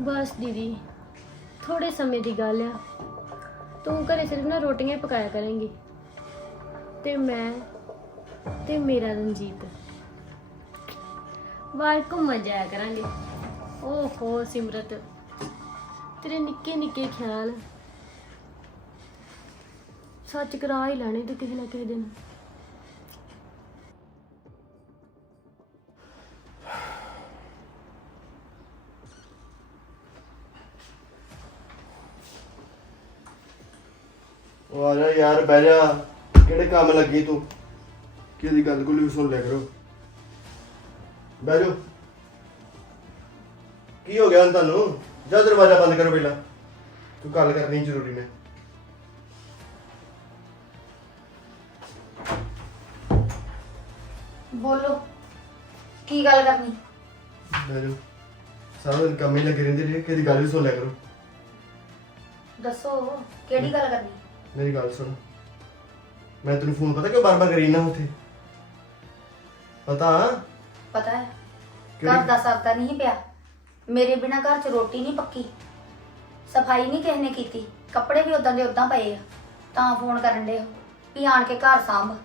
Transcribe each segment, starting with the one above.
ਬਸ ਦੀਦੀ ਥੋੜੇ ਸਮੇਂ ਦੀ ਗੱਲ ਆ। ਤੂੰ ਘਰੇ ਸਿਰਫ ਨਾ ਰੋਟੀਆਂ ਹੀ ਪਕਾਇਆ ਕਰੇਂਗੀ। ਤੇ ਮੈਂ ਤੇ ਮੇਰਾ ਰਣਜੀਤ। ਬਾਹਰ ਘੁੰਮਣ ਜਾਇਆ ਕਰਾਂਗੇ। ਓਹੋ ਸਿਮਰਤ, ਤੇਰੇ ਨਿੱਕੇ ਨਿੱਕੇ ਖਿਆਲ। ਸੱਚ ਕਰਾ ਹੀ ਲੈਣੇ ਤੇ ਕਿਸੇ ਨਾ ਕਿਸੇ ਦਿਨ। ਯਾਰ ਬਹਿ ਜਾ। ਕਿਹੜੇ ਕੰਮ ਲੱਗੀ ਤੂੰ? ਕਿਹਦੀ ਗੱਲ ਗੁੱਲੀ ਵੀ ਸੁਣ ਲਿਆ ਕਰੋ। ਬਹਿ ਜਾ ਕੀ ਹੋ ਗਿਆ ਹੁਣ ਤੁਹਾਨੂੰ? ਜਾ ਦਰਵਾਜ਼ਾ ਬੰਦ ਕਰੋ ਪਹਿਲਾਂ। ਤੂੰ ਗੱਲ ਕਰਨੀ ਜ਼ਰੂਰੀ ਨੇ। ਬੋਲੋ। ਕੀ ਗੱਲ ਕਰਨੀ? ਬਹਿ ਜਾ ਸਾਰਾ ਦਿਨ ਕੰਮ ਹੀ ਲੱਗੇ ਰਹਿੰਦੇ ਜੇ ਕਿਹਦੀ ਗੱਲ ਵੀ ਸੁਣ ਲਿਆ ਕਰੋ। ਦੱਸੋ ਕਿਹੜੀ ਗੱਲ ਕਰਨੀ? ਮੇਰੀ ਗੱਲ ਸੁਣ। ਮੈਂ ਤੈਨੂੰ ਫੋਨ ਪਤਾ ਕਿਉਂ ਬਾਰ-ਬਾਰ ਕਰੀ ਨਾ ਉੱਥੇ? ਪਤਾ? ਪਤਾ ਹੈ। ਕਿਹੜੀ- ਘਰ ਦਾ ਸਰਦਾ ਨਹੀਂ ਪਿਆ। ਮੇਰੇ ਬਿਨਾ ਘਰ 'ਚ ਰੋਟੀ ਨਹੀਂ ਪੱਕੀ। ਸਫ਼ਾਈ ਨਹੀਂ ਕਿਸੇ ਨੇ ਕੀਤੀ। ਕੱਪੜੇ ਵੀ ਉਦਾਂ ਦੇ ਉਦਾਂ ਪਏ ਆ। ਤਾਂ ਫੋਨ ਕਰਨ ਦੇ ਵੀ ਆਣ ਕੇ ਘਰ ਸਾਂਭ।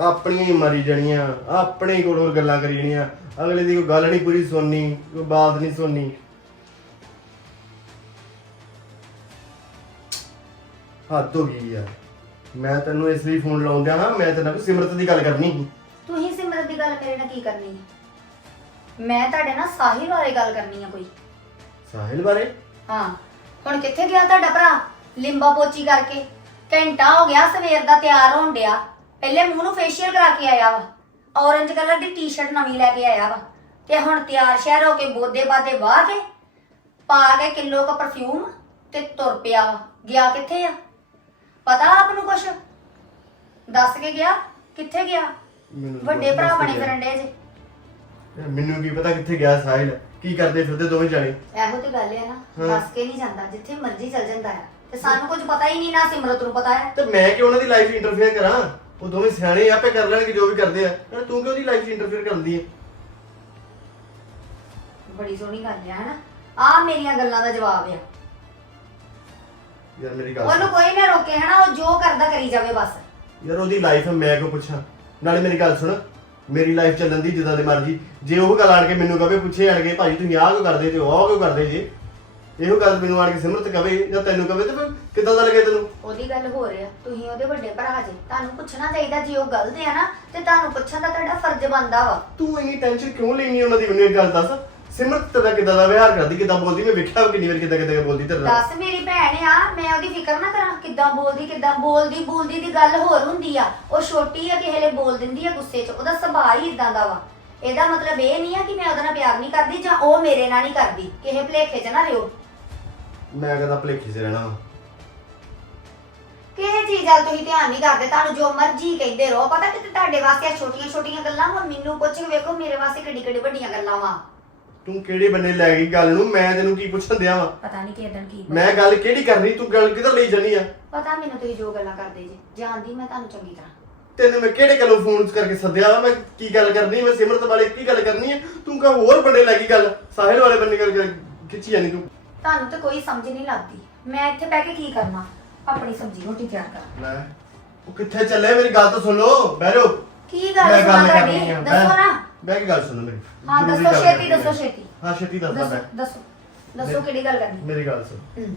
ਆਪਣੀਆਂ ਹੀ ਮਾਰੀ ਜਾਣੀਆਂ। ਆਪਣੇ ਕੋਲ ਹੋਰ ਗੱਲਾਂ ਕਰੀ ਜਾਣੀਆਂ। ਅਗਲੇ ਦੀ ਕੋਈ ਗੱਲ ਨਹੀਂ ਪੂਰੀ ਸੁਣਨੀ ਕੋਈ ਬਾਤ ਨਹੀਂ ਸੁਣਨੀ। ਹੱਦ ਹੋ ਗਈ ਯਾਰ ਮੈਂ ਤੈਨੂੰ ਇਸ ਲਈ ਫੋਨ ਲਾਉਂਦਿਆ ਹਾਂ ਮੈਂ ਤੇਰੇ ਨਾਲ ਸਿਮਰਤ ਦੀ ਗੱਲ ਕਰਨੀ ਸੀ। ਤੁਸੀਂ ਸਿਮਰਤ ਦੀ ਗੱਲ ਮੇਰੇ ਨਾਲ ਕੀ ਕਰਨੀ ਹੈ ਮੈਂ ਤੁਹਾਡੇ ਨਾਲ ਸਾਹਿਲ ਬਾਰੇ ਗੱਲ ਕਰਨੀ ਆ ਕੋਈ। ਸਾਹਿਲ ਬਾਰੇ? ਹਾਂ ਹੁਣ ਕਿੱਥੇ ਗਿਆ ਤੁਹਾਡਾ ਭਰਾ? ਲਿੰਬਾ ਪੋਚੀ ਕਰਕੇ। ਘੰਟਾ ਹੋ ਗਿਆ ਸਵੇਰ ਦਾ ਤਿਆਰ ਹੋਣ ਡਿਆ। ਪਹਿਲੇ ਮੂੰਹ ਨੂੰ ਫੇਸ਼ੀਅਲ ਕਰਾ ਕੇ ਆਇਆ ਵਾ। ਔਰੰਜ ਕਲਰ ਦੀ ਟੀ-ਸ਼ਰਟ ਨਵੀਂ ਲੈ ਕੇ ਆਇਆ ਵਾ। ਤੇ ਹੁਣ ਤਿਆਰ ਸ਼ਹਿਰ ਹੋ ਕੇ ਬੋਦੇ ਬਾਦੇ ਵਾਹ ਕੇ ਪਾ ਕੇ ਕਿਲੋ ਕ ਪਰਫਿਊਮ ਤੇ ਤੁਰ ਪਿਆ ਵਾ। ਗਿਆ ਕਿੱਥੇ ਆ? ਪਤਾ ਆਪ ਨੂੰ ਕੁਛ? ਦੱਸ ਕੇ ਗਿਆ? ਕਿੱਥੇ ਗਿਆ? ਮੈਨੂੰ ਤਾਂ ਵੱਡੇ ਕੁਛ ਭਰਾ ਬਣੇ ਕੇ ਫਿਰਨ ਡੇ ਜੇ। ਮੈਨੂੰ ਕੀ ਪਤਾ ਕਿੱਥੇ ਗਿਆ ਸਾਹਿਲ? ਕੀ ਕਰਦੇ ਫਿਰਦੇ ਦੋਵੇਂ ਜਾਣੇ? ਇਹੋ ਤੇ ਗੱਲ ਹੈ ਨਾ ਹਾਂ। ਦੱਸ ਕੇ ਨਹੀਂ ਜਾਂਦਾ ਜਿੱਥੇ ਮਰਜ਼ੀ ਚੱਲ ਜਾਂਦਾ ਹੈ ਤੇ ਸਾਨੂੰ ਕੁਝ ਪਤਾ ਹੀ ਨਹੀਂ ਨਾ ਸਿਮਰਤ ਨੂੰ ਪਤਾ ਹੈ ਤੇ ਮੈਂ ਕਿਉਂ ਉਹਨਾਂ ਦੀ ਲਾਈਫ ਇੰਟਰਫੇਅਰ ਕਰਾਂ? ਉਹ ਦੋਵੇਂ ਸਿਆਣੇ ਆ, ਆਪੇ ਕਰ ਲੈਣਗੇ ਜੋ ਵੀ ਕਰਦੇ ਆ। ਪਰ ਤੂੰ ਕਿਉਂ ਉਹਦੀ ਲਾਈਫ ਇੰਟਰਫੇਅਰ ਕਰਦੀ ਹੈ ਬੜੀ ਸੋਹਣੀ ਗੱਲ ਹੈ ਹਨਾ? ਆ ਮੇਰੀਆਂ ਗੱਲਾਂ ਦਾ ਜਵਾਬ ਆ। ਯਾਰ ਮੇਰੀ ਗੱਲ ਉਹਨੂੰ ਸੁਣ। ਕੋਈ ਨਾ ਰੋਕੇ ਹਨਾ? ਉਹ ਜੋ ਕਰਦਾ ਕਰੀ ਜਾਵੇ ਬਸ। ਯਾਰ ਉਹਦੀ ਲਾਈਫ ਮੈਂ ਕਿਉਂ ਪੁੱਛਾਂ? ਨਾਲੇ ਮੇਰੀ ਗੱਲ ਸੁਣ ਮੇਰੀ ਲਾਈਫ ਚੱਲਣ ਦੀ ਜਿੱਦਾਂ ਦੀ ਮਰਜ਼ੀ। ਜੇ ਉਹ ਗੱਲ ਆਣ ਕੇ ਮੈਨੂੰ ਕਵੇ ਪੁੱਛੇ ਆਣ ਕੇ ਭਾਈ ਤੁਸੀਂ ਆਹ ਕਿਉਂ ਕਰਦੇ ਤੇ ਉਹ ਕਿਉਂ ਕਰਦੇ ਜੇ? ਇਹੋ ਗੱਲ ਮੈਨੂੰ ਆਣ ਕੇ ਸਿਮਰਤ ਕਵੇ ਜਾਂ ਤੈਨੂੰ ਕਵੇ ਤੇ ਫਿਰ ਕਿੱਦਾਂ ਦਾ ਲੱਗੇ ਤੈਨੂੰ? ਉਹਦੀ ਗੱਲ ਹੋ ਰਿਹਾ ਤੁਸੀਂ ਉਹਦੇ ਵੱਡੇ ਭਰਾ ਜੇ ਤੁਹਾਨੂੰ ਪੁੱਛਣਾ ਚਾਹੀਦਾ ਜੇ ਉਹ ਗਲਤ ਹੈ ਨਾ ਤੇ ਤੁਹਾਨੂੰ ਪੁੱਛਣ ਦਾ ਤੁਹਾਡਾ ਫਰਜ਼ ਬਣਦਾ ਵਾ। ਤੂੰ ਇੰਨੀ ਟੈਨਸ਼ਨ ਕਿਉਂ ਲੈਣੀ ਉਹਨਾਂ ਦੀ ਮੈਨੂੰ ਇੱਕ ਗੱਲ ਦੱਸ। ਸਿਮਰਤ ਤੇਰਾ ਕਿੱਦਾਂ ਦਾ ਵਿਹਾਰ ਕਰਦੀ ਕਿੱਦਾਂ ਬੋਲਦੀ? ਮੈਂ ਵੇਖਿਆ ਵਾ ਕਿੰਨੀ ਵਾਰ ਕਿੱਦਾਂ ਕਿੱਦਾਂ ਬੋਲਦੀ ਤੇਰੇ ਨਾਲ। ਦੱਸ ਮੇਰੀ ਭੈਣ ਆ ਮੈਂ ਉਹਦੀ ਫਿਕਰ ਨਾ ਕਰਾਂ ਕਿੱਦਾਂ ਬੋਲਦੀ ਕਿੱਦਾਂ ਬੋਲਦੀ ਬੋਲਦੀ ਦੀ ਗੱਲ ਹੋਰ ਹੁੰਦੀ ਆ। ਉਹ ਛੋਟੀ ਆ ਕਿਸੇ ਬੋਲ ਦਿੰਦੀ ਆ ਗੁੱਸੇ 'ਚ ਉਹਦਾ ਸੁਭਾਅ ਹੀ ਇਦਾਂ ਦਾ ਵਾ। ਇਹਦਾ ਮਤਲਬ ਇਹ ਨਹੀਂ ਆ ਕਿ ਮੈਂ ਉਹਦੇ ਨਾਲ ਪਿਆਰ ਨਹੀਂ ਕਰਦੀ ਜਾਂ ਉਹ ਮੇਰੇ ਨਾਲ ਨਹੀਂ ਕਰਦੀ। ਕਿਸੇ ਭਲੇਖੇ 'ਚ ਨਾ ਰਿਓ। ਮੈਂ ਕਹਦਾ ਭਲੇਖੇ 'ਚ ਰਹਿਣਾ ਵਾ। ਕਿਸੇ ਚੀਜ਼ ਵੱਲ ਤੁਸੀਂ ਧਿਆਨ ਨਹੀਂ ਕਰਦੇ ਤੁਹਾਨੂੰ ਜੋ ਮਰਜ਼ੀ ਕਹਿੰਦੇ ਰਹੋ। ਪਤਾ ਕਿ ਤੁਹਾਡੇ ਵਾਸਤੇ ਛੋਟੀਆਂ ਛੋਟੀਆਂ ਗੱਲਾਂ ਹੁਣ ਮੈਨੂੰ ਪੁੱਛ ਕੇ ਵੇਖੋ ਮੇਰੇ ਵਾਸਤੇ ਕਿੱਡੀ ਕਿੱਡੀ ਵੱਡੀਆਂ ਗੱਲਾਂ ਵਾ। ਤੂੰ ਕਿਹੜੇ ਬੰਨੇ ਲੈ ਗਈ ਗੱਲ ਨੂੰ? ਮੈਂ ਤੈਨੂੰ ਕੀ ਪੁੱਛਣ ਦਿਆ ਵਾ? ਪਤਾ ਨਹੀਂ ਕਿਦਾਂ ਕੀ ਮੈਂ ਗੱਲ ਕਿਹੜੀ ਕਰਨੀ? ਤੂੰ ਗੱਲ ਕਿੱਧਰ ਲਈ ਜਾਨੀ ਆ? ਪਤਾ ਮੈਨੂੰ ਤੁਸੀਂ ਜੋ ਗੱਲਾਂ ਕਰਦੇ ਜੀ। ਜਾਣਦੀ ਮੈਂ ਤੁਹਾਨੂੰ ਚੰਗੀ ਤਰ੍ਹਾਂ। ਤੈਨੂੰ ਮੈਂ ਕਿਹੜੇ ਗੱਲੋਂ ਫੋਨ ਕਰਕੇ ਸੱਦਿਆ ਵਾ? ਮੈਂ ਕੀ ਗੱਲ ਕਰਨੀ? ਮੈਂ ਸਿਮਰਤ ਵਾਲੇ ਕੀ ਗੱਲ ਕਰਨੀ ਹੈ ਤੂੰ ਕਾ ਹੋਰ ਬੰਨੇ ਲੈ ਗਈ ਗੱਲ? ਸਾਹਿਲ ਵਾਲੇ ਬੰਨੇ ਗੱਲ ਕਰ- ਖਿੱਚੀ ਜਾਨੀ ਤੂੰ। ਤੁਹਾਨੂੰ ਤੇ ਕੋਈ ਸਮਝ ਨਹੀਂ ਲੱਗਦੀ। ਮੈਂ ਇੱਥੇ ਬਹਿ ਕੇ ਕੀ ਕਰਨਾ? ਆਪਣੀ ਸਬਜ਼ੀ ਰੋਟੀ ਤਿਆਰ ਕਰ। ਲੈ ਉਹ ਕਿੱਥੇ ਚੱਲੇ? ਮੇਰੀ ਗੱਲ ਤਾਂ ਸੁਣ। ਲੋ ਬਹਿ ਜਾਓ। ਕੀ ਗੱਲ ਮੈਂ ਸੁਣਾ ਕਰਨੀ ਤੁਹਾਡੀ? ਆ, ਦੱਸੋ ਨਾ। ਕੇ ਗੱਲ ਸੁਣ ਮੇਰੀ। ਹਾਂ ਜ਼ਰੂਰੀ ਦੱਸੋ ਗੱਲ ਛੇਤੀ ਕਰਨੀ ਹੈ। ਦੱਸੋ ਛੇਤੀ। ਹਾਂ ਛੇਤੀ ਦੱਸ ਦੱਸੋ ਮੈਂ ਦੱਸੋ। ਦੱਸੋ ਕਿਹੜੀ ਗੱਲ ਕਰਨੀ। ਮੇਰੀ ਗੱਲ ਸੁਣ। ਹੂੰ।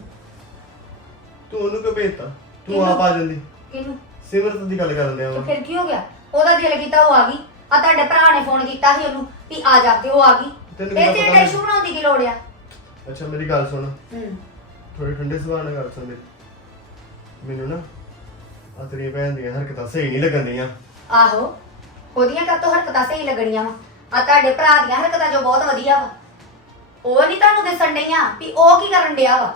ਤੂੰ ਉਹਨੂੰ ਕਿਉਂ ਭੇਜਤਾ? ਤੂੰ? ਆਪ ਆ ਜਾਂਦੀ। ਕਿਹਨੂੰ? ਸਿਮਰਤ ਦੀ ਗੱਲ ਕਰਨ ਦਿਆ ਤੇ ਵਾ। ਫਿਰ ਕੀ ਹੋ ਗਿਆ? ਉਹਦਾ ਦਿਲ ਕੀਤਾ ਉਹ ਆ ਗਈ। ਆ ਤੁਹਾਡੇ ਭਰਾ ਨੇ ਫੋਨ ਕੀਤਾ ਸੀ ਉਹਨੂੰ ਵੀ ਆ ਜਾ ਤੇ ਉਹ ਆ ਗਈ। ਤੈਨੂੰ ਇਹ ਤੇ ਪਤਾ ਟੈਨਸ਼ਨ ਬਣਾਉਂਦੀ ਕੀ ਲੋੜ ਆ? ਅੱਛਾ ਮੇਰੀ ਗੱਲ ਸੁਣ। ਹੂੰ। ਥੋੜੀ ਠੰਡੇ ਸੁਭਾਅ ਨਾਲ ਗੱਲ ਸੁਣ ਮੇਰੀ। ਮੈਨੂੰ ਨਾ ਆ ਤੇਰੀਆਂ ਭੈਣ ਦੀਆਂ ਹਰਕਤਾਂ ਸਹੀ ਨਹੀਂ ਲੱਗਣਦੀਆਂ ਆਹੋ। ਉਹਦੀਆਂ ਕਾਤੋਂ ਹਰਕਤਾਂ ਸਹੀ ਲੱਗਣੀਆਂ ਵਾ। ਆ ਤੁਹਾਡੇ ਭਰਾ ਦੀਆਂ ਹਰਕਤਾਂ ਜੋ ਬਹੁਤ ਵਧੀਆ ਵਾ। ਉਹ ਨਹੀਂ ਤੁਹਾਨੂੰ ਦਿਸਣ ਡਈਆਂ ਵੀ ਉਹ ਕੀ ਕਰਨ ਡਿਆ ਵਾ।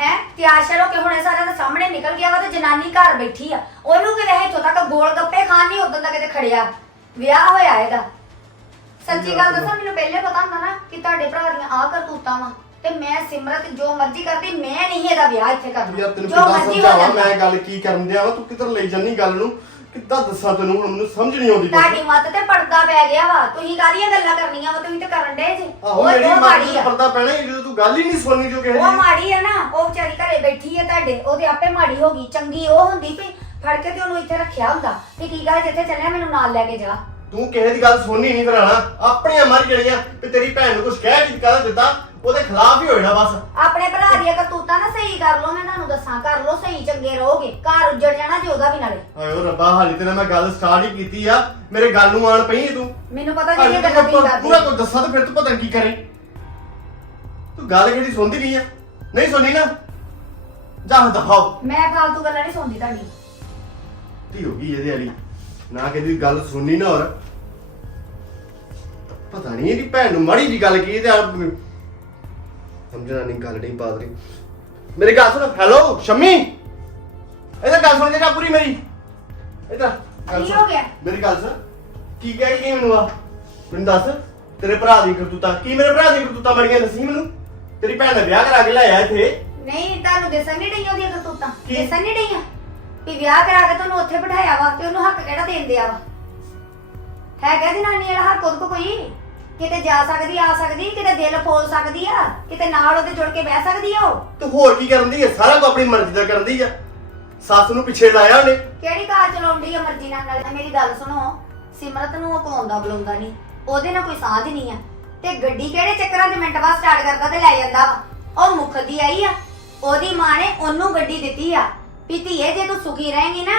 ਹੈ? ਤਿਆਰ ਸ਼ਰੋ ਕਿ ਹੁਣੇ ਸਾਰਿਆਂ ਦੇ ਸਾਹਮਣੇ ਨਿਕਲ ਗਿਆ ਵਾ ਤੇ ਜਨਾਨੀ ਘਰ ਬੈਠੀ ਆ। ਉਹਨੂੰ ਕਿਤੇ ਇੱਥੋਂ ਤੱਕ ਗੋਲ ਗੱਪੇ ਖਾਣ ਨਹੀਂ ਉਦੋਂ ਦਾ ਕਿਤੇ ਖੜਿਆ। ਵਿਆਹ ਹੋਇਆ ਇਹਦਾ। ਸੱਚੀ ਗੱਲ ਦੱਸਾਂ ਮੈਨੂੰ ਪਹਿਲੇ ਪਤਾ ਹੁੰਦਾ ਨਾ ਕਿ ਤੁਹਾਡੇ ਭਰਾ ਦੀਆਂ ਆ ਕਰਤੂਤਾਂ ਵਾ ਤੇ ਮੈਂ ਸਿਮਰਤ ਜੋ ਮਰਜ਼ੀ ਕਰਦੀ ਮੈਂ ਨਹੀਂ ਇਹਦਾ ਵਿਆਹ ਇੱਥੇ ਕਰਨਾ। ਯਾਰ ਤੈਨੂੰ ਜੋ ਕਿੱਦਾਂ ਮਰਜ਼ੀ ਹੋ ਸਮਝਾਵਾਂ ਜਾਂਦਾ। ਮੈਂ ਗੱਲ ਕੀ ਕਰਨ ਦਿਆ ਵਾ ਤੂੰ ਕਿੱਧਰ ਲਈ ਜਾਨੀ ਗੱਲ ਨੂੰ? ਕਿੱਦਾਂ ਦੱਸਾਂ ਤੈਨੂੰ? ਹੁਣ ਮੈਨੂੰ ਸਮਝ ਨਹੀਂ ਆਉਂਦੀ। ਤੁਹਾਡੀ ਮੱਤ ਤੇ ਪਰਦਾ ਪੈ ਗਿਆ ਵਾ। ਤੁਸੀਂ ਕਾਹਦੀਆਂ ਗੱਲਾਂ ਕਰਨੀਆਂ ਵਾ? ਤੁਸੀਂ ਤੇ ਕਰਨ ਡੇ ਜੇ। ਆਹੋ ਉਹ ਮੇਰੀ ਉਹ ਮਾਂ ਮਾੜੀ ਨੂੰ ਆ। ਪਰਦਾ ਪੈਣਾ ਹੀ ਜਦੋਂ ਤੂੰ ਗੱਲ ਹੀ ਨਹੀਂ ਸੁਣਨੀ ਜੋ ਕਿਸੇ ਉਹ ਦੀ। ਮਾੜੀ ਆ ਨਾ ਉਹ ਵਿਚਾਰੀ ਘਰੇ ਬੈਠੀ ਆ ਤੁਹਾਡੇ। ਉਹਦੇ ਆਪੇ ਮਾੜੀ ਹੋ ਗਈ ਚੰਗੀ ਉਹ ਹੁੰਦੀ ਵੀ ਫੜ ਕੇ ਤੇ ਉਹਨੂੰ ਇੱਥੇ ਰੱਖਿਆ ਹੁੰਦਾ। ਤੇ ਕੀ ਗੱਲ ਜਿੱਥੇ ਚੱਲਿਆ ਮੈਨੂੰ ਨਾਲ ਲੈ ਕੇ ਜਾ। ਤੂੰ ਕਿਸੇ ਦੀ ਗੱਲ ਸੁਣਨੀ ਨਹੀਂ ਕਰਾਣਾ ਆਪਣੀਆਂ ਮਰ ਜੜੀਆਂ ਤੇ ਤੇਰੀ ਭੈਣ ਨੂੰ ਕੁਝ ਕਹਿ ਕੀ ਕਰ ਦਿੱਤਾ ਉਹਦੇ ਖਿਲਾਫ ਹੀ ਹੋਣਾ ਬਸ। ਆਪਣੇ ਭਰਾ ਦੀਆਂ ਕਰਤੂਤਾਂ ਨਾ ਸਹੀ ਕਰ ਲਓ ਮੈਂ ਤੁਹਾਨੂੰ ਦੱਸਾਂ ਕਰ ਲਓ ਸਹੀ ਚੰਗੇ ਰਹੋਗੇ। ਘਰ ਉੱਜੜ ਜਾਣਾ ਜੇ ਉਹਦਾ ਵੀ ਨਾਲੇ। ਆਏ ਓ ਰੱਬਾ ਹਾਲੀ ਤੇ ਨਾ ਮੈਂ ਗੱਲ ਸਟਾਰਟ ਹੀ ਕੀਤੀ ਆ। ਮੇਰੇ ਗੱਲ ਨੂੰ ਆਣ ਪਈ ਤੂੰ। ਮੈਨੂੰ ਪਤਾ ਹਾਲੇ ਜਿਹੜੀਆਂ ਤੇ ਗੱਲਾਂ ਤੁਸੀਂ ਮੈਂ ਪੂਰਾ ਕੁਝ ਦੱਸਾਂ ਤੇ ਫਿਰ ਤੂੰ ਪਤਾ ਨੀ ਕੀ ਕਰੇ। ਤੂੰ ਗੱਲ ਕਿਹੜੀ ਸੁਣਦੀ ਨਹੀਂ ਆ? ਨਹੀਂ ਸੁਣਨੀ ਨਾ। ਜਾ ਦਫਾਓ ਮੈਂ ਫਾਲਤੂ ਗੱਲਾਂ ਨਹੀਂ ਸੁਣਦੀ ਤੁਹਾਡੀ। ਤੀ ਹੋ ਗਈ ਇਹਦੇ ਵਾਲੀ। ਨਾ ਕਿਹਦੀ ਗੱਲ ਸੁਣਨੀ ਨਾ ਹੋਰ। ਪਤਾ ਨਹੀਂ ਇਹਦੀ ਭੈਣ ਨੂੰ ਮਾੜੀ ਜੀ ਗੱਲ ਕੀ ਤੇ ਆ ਸਮਝਣਾ ਨਹੀਂ ਗੱਲ ਨਹੀਂ ਰਹੀ ਮੇਰੀ ਗੱਲ ਸੁਣ ਹੈਲੋ ਸ਼ਮੀ। ਇਹਦਾ ਗੱਲ ਸੁਣ ਜੇਗਾ ਪੂਰੀ ਮੇਰੀ। ਇਹਦਾ ਗੱਲ ਕੀ ਸੁਣ। ਹੋ ਗਿਆ? ਮੇਰੀ ਗੱਲ ਸੁਣ। ਕੀ ਕਹਿ ਗਈ ਮੈਨੂੰ ਆ? ਮੈਨੂੰ ਦੱਸ ਤੇਰੇ ਭਰਾ ਦੀ ਕਰਤੂਤਾ। ਕੀ ਮੇਰੇ ਭਰਾ ਦੀ ਕਰਤੂਤਾ ਮਰੀਆਂ ਦੱਸੀ ਮੈਨੂੰ? ਤੇਰੀ ਭੈਣ ਨੇ ਵਿਆਹ ਕਰਾ ਕੇ ਲਾਇਆ ਇੱਥੇ। ਨਹੀਂ ਤੁਹਾਨੂੰ ਦਿਸਣ ਨਹੀਂ ਡਈਆਂ ਉਹਦੀਆਂ ਕਰਤੂਤਾਂ। ਕੀ? ਦਿਸਣ ਨਹੀਂ ਡਈਆਂ? ਵੀ ਵਿਆਹ ਕਰਾ ਕੇ ਤੁਹਾਨੂੰ ਉੱਥੇ ਬਿਠਾਇਆ ਵਾ ਤੇ ਉਹਨੂੰ ਹੱਕ ਕਿਹੜਾ ਦੇਣ ਦਿਆ ਵਾ? ਹੈਗਾ ਜਨਾਨੀ ਵਾਲਾ ਹੱਕ ਉਹਦੇ ਕੋਲ ਕੋਈ ਕਿਤੇ ਜਾ ਸਕਦੀ ਆ ਸਕਦੀ ਕਿਤੇ ਦਿਲ ਫੋਲ ਸਕਦੀ ਆ ਕਿਤੇ ਨਾਲ ਉਹਦੇ ਜੁੜ ਕੇ ਬਹਿ ਸਕਦੀ ਆ ਉਹ? ਤੇ ਹੋਰ ਕੀ ਕਰਨ ਦੀ ਹੈ ਸਾਰਾ ਕੁਝ ਆਪਣੀ ਮਰਜ਼ੀ ਦਾ ਕਰਨ ਦੀ ਆ। ਸੱਸ ਨੂੰ ਪਿੱਛੇ ਲਾਇਆ ਉਹਨੇ। ਕਿਹੜੀ ਕਾਰ ਚਲਾਉਂਦੀ ਆ ਮਰਜ਼ੀ ਨਾਲ? ਨਾਲੇ ਮੇਰੀ ਗੱਲ ਸੁਣੋ ਸਿਮਰਤ ਨੂੰ ਉਹ ਕੌਂਦਾ ਬੁਲਾਉਂਦਾ ਨਹੀਂ ਉਹਦੇ ਨਾਲ ਕੋਈ ਸਾਂਝ ਨਹੀਂ ਆ। ਤੇ ਗੱਡੀ ਕਿਹੜੇ ਚੱਕਰਾਂ 'ਚ ਮਿੰਟ ਬਾਅਦ ਸਟਾਰਟ ਕਰਦਾ ਤੇ ਲੈ ਜਾਂਦਾ ਵਾ? ਉਹ ਮੁੱਖਦੀ ਆਈ ਆ। ਉਹਦੀ ਮਾਂ ਨੇ ਉਹਨੂੰ ਗੱਡੀ ਦਿੱਤੀ ਆ। ਵੀ ਧੀਏ ਜੇ ਤੂੰ ਸੁਖੀ ਰਹੇਂਗੀ ਨਾ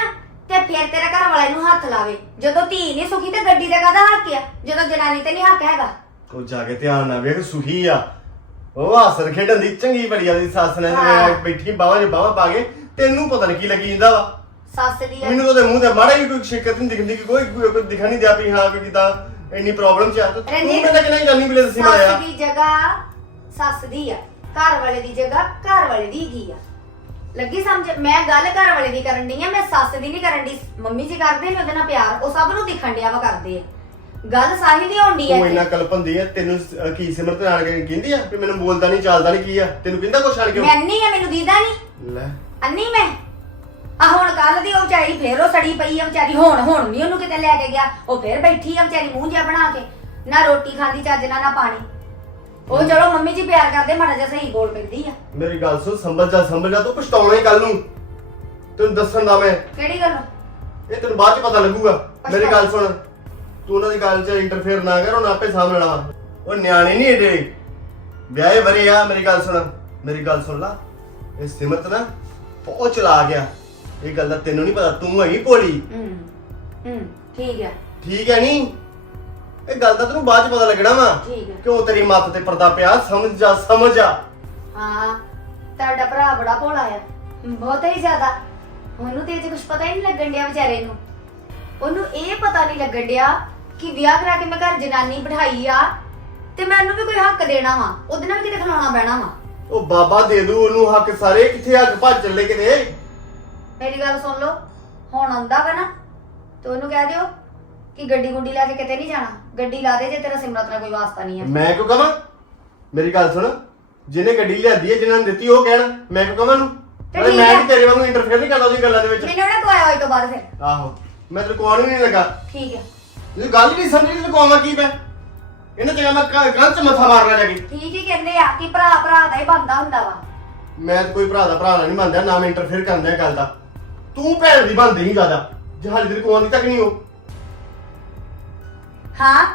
ਤੇ ਫਿਰ ਤੇਰੇ ਘਰ ਵਾਲੇ ਨੂੰ ਹੱਥ ਲਾਵੇ। ਜਦੋਂ ਧੀ ਨਹੀਂ ਸੁਖੀ ਤੇ ਗੱਡੀ ਦਾ ਕਾਹਦਾ ਹੱਕ ਆ? ਜਦੋਂ ਜਨਾਨੀ ਤੇ ਨਹੀਂ ਹੱਕ ਹੈਗਾ। ਉਹ ਜਾ ਕੇ ਧਿਆਨ ਨਾਲ ਵੇਖ ਸੁਖੀ ਆ। ਉਹ ਹਾਸਰ ਖੇਡਣ ਦੀ ਚੰਗੀ ਬੜੀ ਦੀ ਸੱਸ ਨੇ। ਬੈਠੀ ਬਾਹਾਂ 'ਚ ਬਾਹਾਂ ਪਾ ਕੇ ਤੈਨੂੰ ਪਤਾ ਨਹੀਂ ਕੀ ਲੱਗੀ ਜਾਂਦਾ ਵਾ। ਸੱਸ ਦੀ ਆ। ਮੈਨੂੰ ਤਾਂ ਉਹਦੇ ਮੂੰਹ ਤੇ ਮਾੜਾ ਹੀ ਕੋਈ ਸ਼ਿਕਤ ਨਹੀਂ ਦਿਖਦੀ ਕਿ ਕੋਈ ਕੋਈ ਕੋਈ ਦਿਖਾ ਨਹੀਂ ਦਿਆ ਵੀ ਹਾਂ ਵੀ ਕਿਦਾਂ ਇੰਨੀ ਪ੍ਰੋਬਲਮ ਚ ਆ। ਤੇ ਤੂੰ ਰਣਜੀਤ, ਮੈਨੂੰ ਕਿਹਨਾਂ ਜਾਨੀ ਮਿਲੇ ਦੱਸੀ ਮਾਇਆ ਸੱਸ ਦੀ ਜਗ੍ਹਾ ਸੱਸ ਦੀ ਆ। ਘਰ ਵਾਲੇ ਦੀ ਜਗ੍ਹਾ ਘਰ ਵਾਲੇ ਦੀ ਕੀ ਆ। ਲੱਗੀ ਸਮਝ? ਮੈਂ ਗੱਲ ਘਰ ਵਾਲੇ ਦੀ ਕਰਨ ਡਈ ਆ ਮੈਂ ਸੱਸ ਦੀ ਨਹੀਂ ਕਰਨ ਡਈ। ਮੰਮੀ ਜੀ ਕਰਦੇ ਨੇ ਉਹਦੇ ਨਾਲ ਪਿਆਰ ਉਹ ਸਭ ਨੂੰ ਦਿਖਣ ਡਿਆ ਵਾ ਕਰਦੇ ਆ। ਗੱਲ ਸਾਹਿਲ ਦੀ ਹੋਣੀ ਆ ਤੂੰ ਇੰਨਾ। ਕਲਪੰਦੀ ਆ ਤੈਨੂੰ ਕੀ ਸਿਮਰਤ ਕੇ ਕਹਿੰਦੀ ਆ ਵੀ ਮੈਨੂੰ ਬੋਲਦਾ ਨਹੀਂ ਚੱਲਦਾ ਨਹੀਂ ਕੀ ਆ? ਤੈਨੂੰ ਕਹਿੰਦਾ ਕੁਛ ਆਣ ਕੇ ਮੈਂ ਅੰਨੀ ਆ ਮੈਨੂੰ ਦੀਦਾ ਨਹੀਂ ਲੈ। ਅੰਨੀ ਮੈਂ? ਆ ਹੁਣ ਕੱਲ ਦੀ ਉਹ ਵਿਚਾਰੀ ਫੇਰ ਉਹ ਸੜੀ ਪਈ ਆ ਵਿਚਾਰੀ ਹੁਣ ਹੁਣ ਨਹੀਂ ਉਹਨੂੰ ਕਿਤੇ ਲੈ ਕੇ ਗਿਆ। ਉਹ ਫੇਰ ਬੈਠੀ ਆ ਵਿਚਾਰੀ ਮੂੰਹ ਜਿਹਾ ਬਣਾ ਕੇ। ਨਾ ਰੋਟੀ ਖਾਂਦੀ ਚੱਜ ਨਾਲ ਨਾ ਪਾਣੀ। ਉਹ ਚਲੋ ਮੰਮੀ ਜੀ ਪਿਆਰ ਕਰਦੇ ਮਾੜਾ ਜਿਹਾ ਸਹੀ ਬੋਲ ਪੈਂਦੀ ਆ। ਮੇਰੀ ਗੱਲ ਸੁਣ ਸੰਭਲ ਜਾ ਸੰਭਲ ਜਾ ਤੂੰ ਪਛਤਾਉਣਾ ਹੀ ਕੱਲ ਨੂੰ। ਤੈਨੂੰ ਦੱਸਣ ਦਾ ਮੈਂ। ਕਿਹੜੀ ਗੱਲ? ਇਹ ਤੈਨੂੰ ਬਾਅਦ ਚ ਪਤਾ ਲੱਗੂਗਾ। ਮੇਰੀ ਗੱਲ ਸੁਣ ਤੂੰ ਉਹਨਾਂ ਦੀ ਗੱਲ 'ਚ ਇੰਟਰਫੇਅਰ ਨਾ ਕਰ ਉਹਨਾਂ ਆਪੇ ਸਾਹਮਣੇ ਵਾ। ਉਹ ਨਿਆਣੇ ਨਹੀਂ ਏਡੇ। ਵਿਆਹੇ ਵਰੇ ਆ ਮੇਰੀ ਗੱਲ ਸੁਣ। ਮੇਰੀ ਗੱਲ ਸੁਣ ਲਾ। ਇਹ ਸਿਮਰਤ ਨਾ ਬਹੁਤ ਚਲਾ ਗਿਆ ਇਹ ਗੱਲ ਦਾ ਤੈਨੂੰ ਨਹੀਂ ਪਤਾ ਤੂੰ ਹੈਗੀ ਭੋਲੀ। ਹੂੰ ਹੂੰ ਠੀਕ ਹੈ ਠੀਕ ਹੈ ਨਹੀਂ ਇਹ ਗੱਲ ਦਾ ਤੈਨੂੰ ਬਾਅਦ ਚ ਪਤਾ ਲੱਗਣਾ ਵਾ ਠੀਕ ਹੈ ਕਿਉਂ ਤੇਰੀ ਮੱਤ ਤੇ ਪਰਦਾ ਪਿਆ ਸਮਝ ਜਾ ਸਮਝ ਜਾ ਹਾਂ ਤੁਹਾਡਾ ਭਰਾ ਬੜਾ ਭੋਲਾ ਆ। ਬਹੁਤ ਹੀ ਜ਼ਿਆਦਾ। ਉਹਨੂੰ ਤੇ ਇਹ ਕੁਝ ਪਤਾ ਹੀ ਨਹੀਂ ਲੱਗਣ ਡਿਆ ਵਿਚਾਰੇ ਨੂੰ। ਉਹਨੂੰ ਇਹ ਪਤਾ ਨਹੀਂ ਲੱਗਣ ਡਿਆ ਕਿ ਵਿਆਹ ਕਰਾ ਕੇ ਮੈਂ ਘਰ ਜਨਾਨੀ ਬਿਠਾਈ ਆ ਤੇ ਮੈਨੂੰ ਵੀ ਕੋਈ ਹੱਕ ਦੇਣਾ ਵਾ। ਉਹਦੇ ਨਾਲ ਵੀ ਕਿਤੇ ਖਲਾਉਣਾ ਬਹਿਣਾ ਵਾ। ਉਹ ਬਾਬਾ ਦੇ ਦੂ ਉਹਨੂੰ ਹੱਕ ਸਾਰੇ ਕਿੱਥੇ ਹੱਕ ਭੱਜ ਚੱਲੇ ਕਿਤੇ? ਮੇਰੀ ਗੱਲ ਸੁਣ ਲਓ ਹੁਣ ਆਉਂਦਾ ਵਾ ਨਾ ਤੇ ਉਹਨੂੰ ਕਹਿ ਦਿਓ ਕਿ ਗੱਡੀ ਗੁੱਡੀ ਲੈ ਕੇ ਕਿਤੇ ਨਹੀਂ ਜਾਣਾ। ਗੱਡੀ ਲਾ ਦੇ ਜੇ ਤੇਰਾ ਸਿਮਰਤ ਨਾਲ ਕੋਈ ਵਾਸਤਾ ਨਹੀਂ ਹੈ। ਮੈਂ ਕਿਉਂ ਕਵਾਂ ਮੇਰੀ ਗੱਲ ਸੁਣ। ਜਿਹਨੇ ਗੱਡੀ ਲਿਆਂਦੀ ਹੈ ਜਿਹਨਾਂ ਨੇ ਦਿੱਤੀ ਉਹ ਕਹਿਣ ਮੈਂ ਕਿਉਂ ਕਵਾਂ ਨੂੰ ਤੇ ਅਰੇ ਠੀਕ ਮੈਂ ਹੈ। ਵੀ ਤੇਰੇ ਵਾਂਗੂ ਇੰਟਰਫੇਅਰ ਨਹੀਂ ਕਰਦਾ ਉਹਦੀ ਗੱਲਾਂ ਦੇ ਵਿੱਚ। ਮੈਨੂੰ ਨਾ ਕਵਾਇਆ ਹੋਈ ਤੋਂ ਬਾਅਦ ਫਿਰ। ਆਹੋ। ਮੈਂ ਤੇਰੇ ਕੋਲ ਨਹੀਂ ਲੱਗਾ। ਠੀਕ ਹੈ। ਇਹ ਗੱਲ ਹੀ ਨਹੀਂ ਸਮਝੀ ਤੇ ਕੋਮਾ ਕੀ ਪੈ ਇਹਨਾਂ ਜਗ੍ਹਾ ਮੈਂ ਕੰਨ ਚ ਮੱਥਾ ਮਾਰਨਾ ਜਾ ਕੇ। ਠੀਕ ਹੀ ਕਹਿੰਦੇ ਆ ਕਿ ਭਰਾ ਭਰਾ ਦਾ ਹੀ ਬੰਦਾ ਹੁੰਦਾ ਵਾ। ਮੈਂ ਤਾਂ ਕੋਈ ਭਰਾ ਦਾ ਭਰਾ ਨਹੀਂ ਮੰਨਦਾ ਨਾ ਮੈਂ ਇੰਟਰਫੇਅਰ ਇਹ ਗੱਲ ਦਾ। ਤੂੰ ਭੈਣ ਦੀ ਬੰਦੀ ਨਹੀਂ ਜ਼ਿਆਦਾ। ਜੇ ਹਾਲੇ ਤੇਰੇ ਕੋਲ ਨਹੀਂ ਤੱਕ ਨਹੀਂ ਹੋ ਹਾਂ,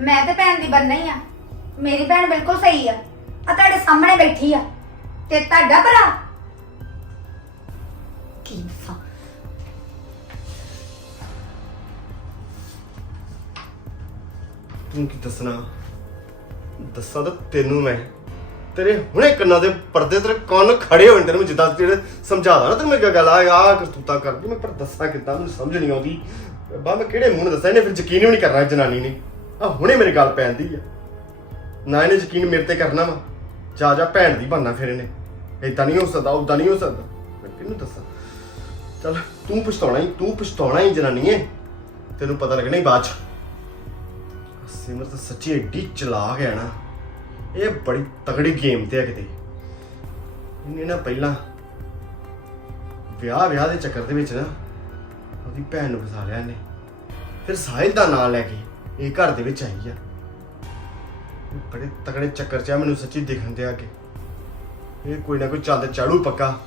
ਮੈਂ ਤੇ ਭੈਣ ਦੀ ਬੰਨਾ ਹੀ ਆ। ਮੇਰੀ ਭੈਣ ਬਿਲਕੁਲ ਸਹੀ ਆ। ਆ ਤੁਹਾਡੇ ਸਾਹਮਣੇ ਬੈਠੀ ਆ। ਤੇ ਤੁਹਾਡਾ ਭਰਾ? ਕੀ ਦੱਸਾਂ ਤੂੰ ਕੀ ਦੱਸਣਾ? ਦੱਸਾਂ ਤਾਂ ਤੈਨੂੰ ਮੈਂ। ਤੇਰੇ ਹੁਣੇ ਕੰਨਾਂ ਦੇ ਪਰਦੇ ਤੇਰੇ ਕੰਨ ਖੜੇ ਹੋਣ ਤੈਨੂੰ ਜਿੱਦਾਂ ਜਿਹੜੇ ਸਮਝਾਦਾ ਨਾ ਤੈਨੂੰ ਮੈਂ ਇੱਕ ਗੱਲ ਆ ਆ ਕਰਤੂਤਾ ਕਰਦੀ ਮੈਂ, ਪਰ ਦੱਸਾਂ ਕਿੱਦਾਂ, ਮੈਨੂੰ ਸਮਝ ਨਹੀਂ ਆਉਂਦੀ। ਬਾ ਮੈਂ ਕਿਹੜੇ ਮੂੰਹ ਨਾਲ ਦੱਸਾਂ ਇਹਨੇ ਫਿਰ ਯਕੀਨ ਵੀ ਨਹੀਂ ਕਰਨਾ ਇਹ ਜਨਾਨੀ ਨੇ। ਆ ਹੁਣੇ ਮੇਰੀ ਗੱਲ ਪੈਂਦੀ ਆ। ਨਾ ਇਹਨੇ ਯਕੀਨ ਮੇਰੇ ਤੇ ਕਰਨਾ ਵਾ। ਜਾ ਜਾ, ਭੈਣ ਦੀ ਬਣਨਾ ਫਿਰ ਇਹਨੇ। ਏਦਾਂ ਨਹੀਂ ਹੋ ਸਕਦਾ ਉਦਾਂ ਨਹੀਂ ਹੋ ਸਕਦਾ। ਮੈਂ ਕਿਹਨੂੰ ਦੱਸਾਂ? ਚੱਲ, ਤੂੰ ਪਛਤਾਉਣਾ ਹੀ, ਤੂੰ ਪਛਤਾਉਣਾ ਹੀ ਜਨਾਨੀਏ ਤੈਨੂੰ ਪਤਾ ਲੱਗਣਾ ਹੀ ਬਾਅਦ ਚ। ਸਿਮਰਤ ਸੱਚੀ ਏਡੀ ਚਲਾਕ ਹੈ ਨਾ। ਇਹ ਬੜੀ ਤਗੜੀ ਗੇਮ ਤੇ ਹੈ ਕਿਤੇ। ਇਹਨੇ ਨਾ ਪਹਿਲਾਂ ਵਿਆਹ ਵਿਆਹ ਦੇ ਚੱਕਰ ਦੇ ਵਿੱਚ ਨਾ ਉਹਦੀ ਭੈਣ ਨੂੰ ਫਸਾ ਲਿਆ ਇਹਨੇ। ਫਿਰ ਸਾਹਿਲ ਦਾ ਨਾਂ ਲੈ ਕੇ ਇਹ ਘਰ ਦੇ ਵਿੱਚ ਆਈ ਆ। ਇਹ ਬੜੇ ਤਕੜੇ ਚੱਕਰ ਚ ਆ ਮੈਨੂੰ ਸੱਚੀ ਦਿਖਣ ਦਿਆ ਕਿ ਇਹ ਕੋਈ ਨਾ ਕੋਈ ਚੱਲ ਚਾੜੂ ਪੱਕਾ।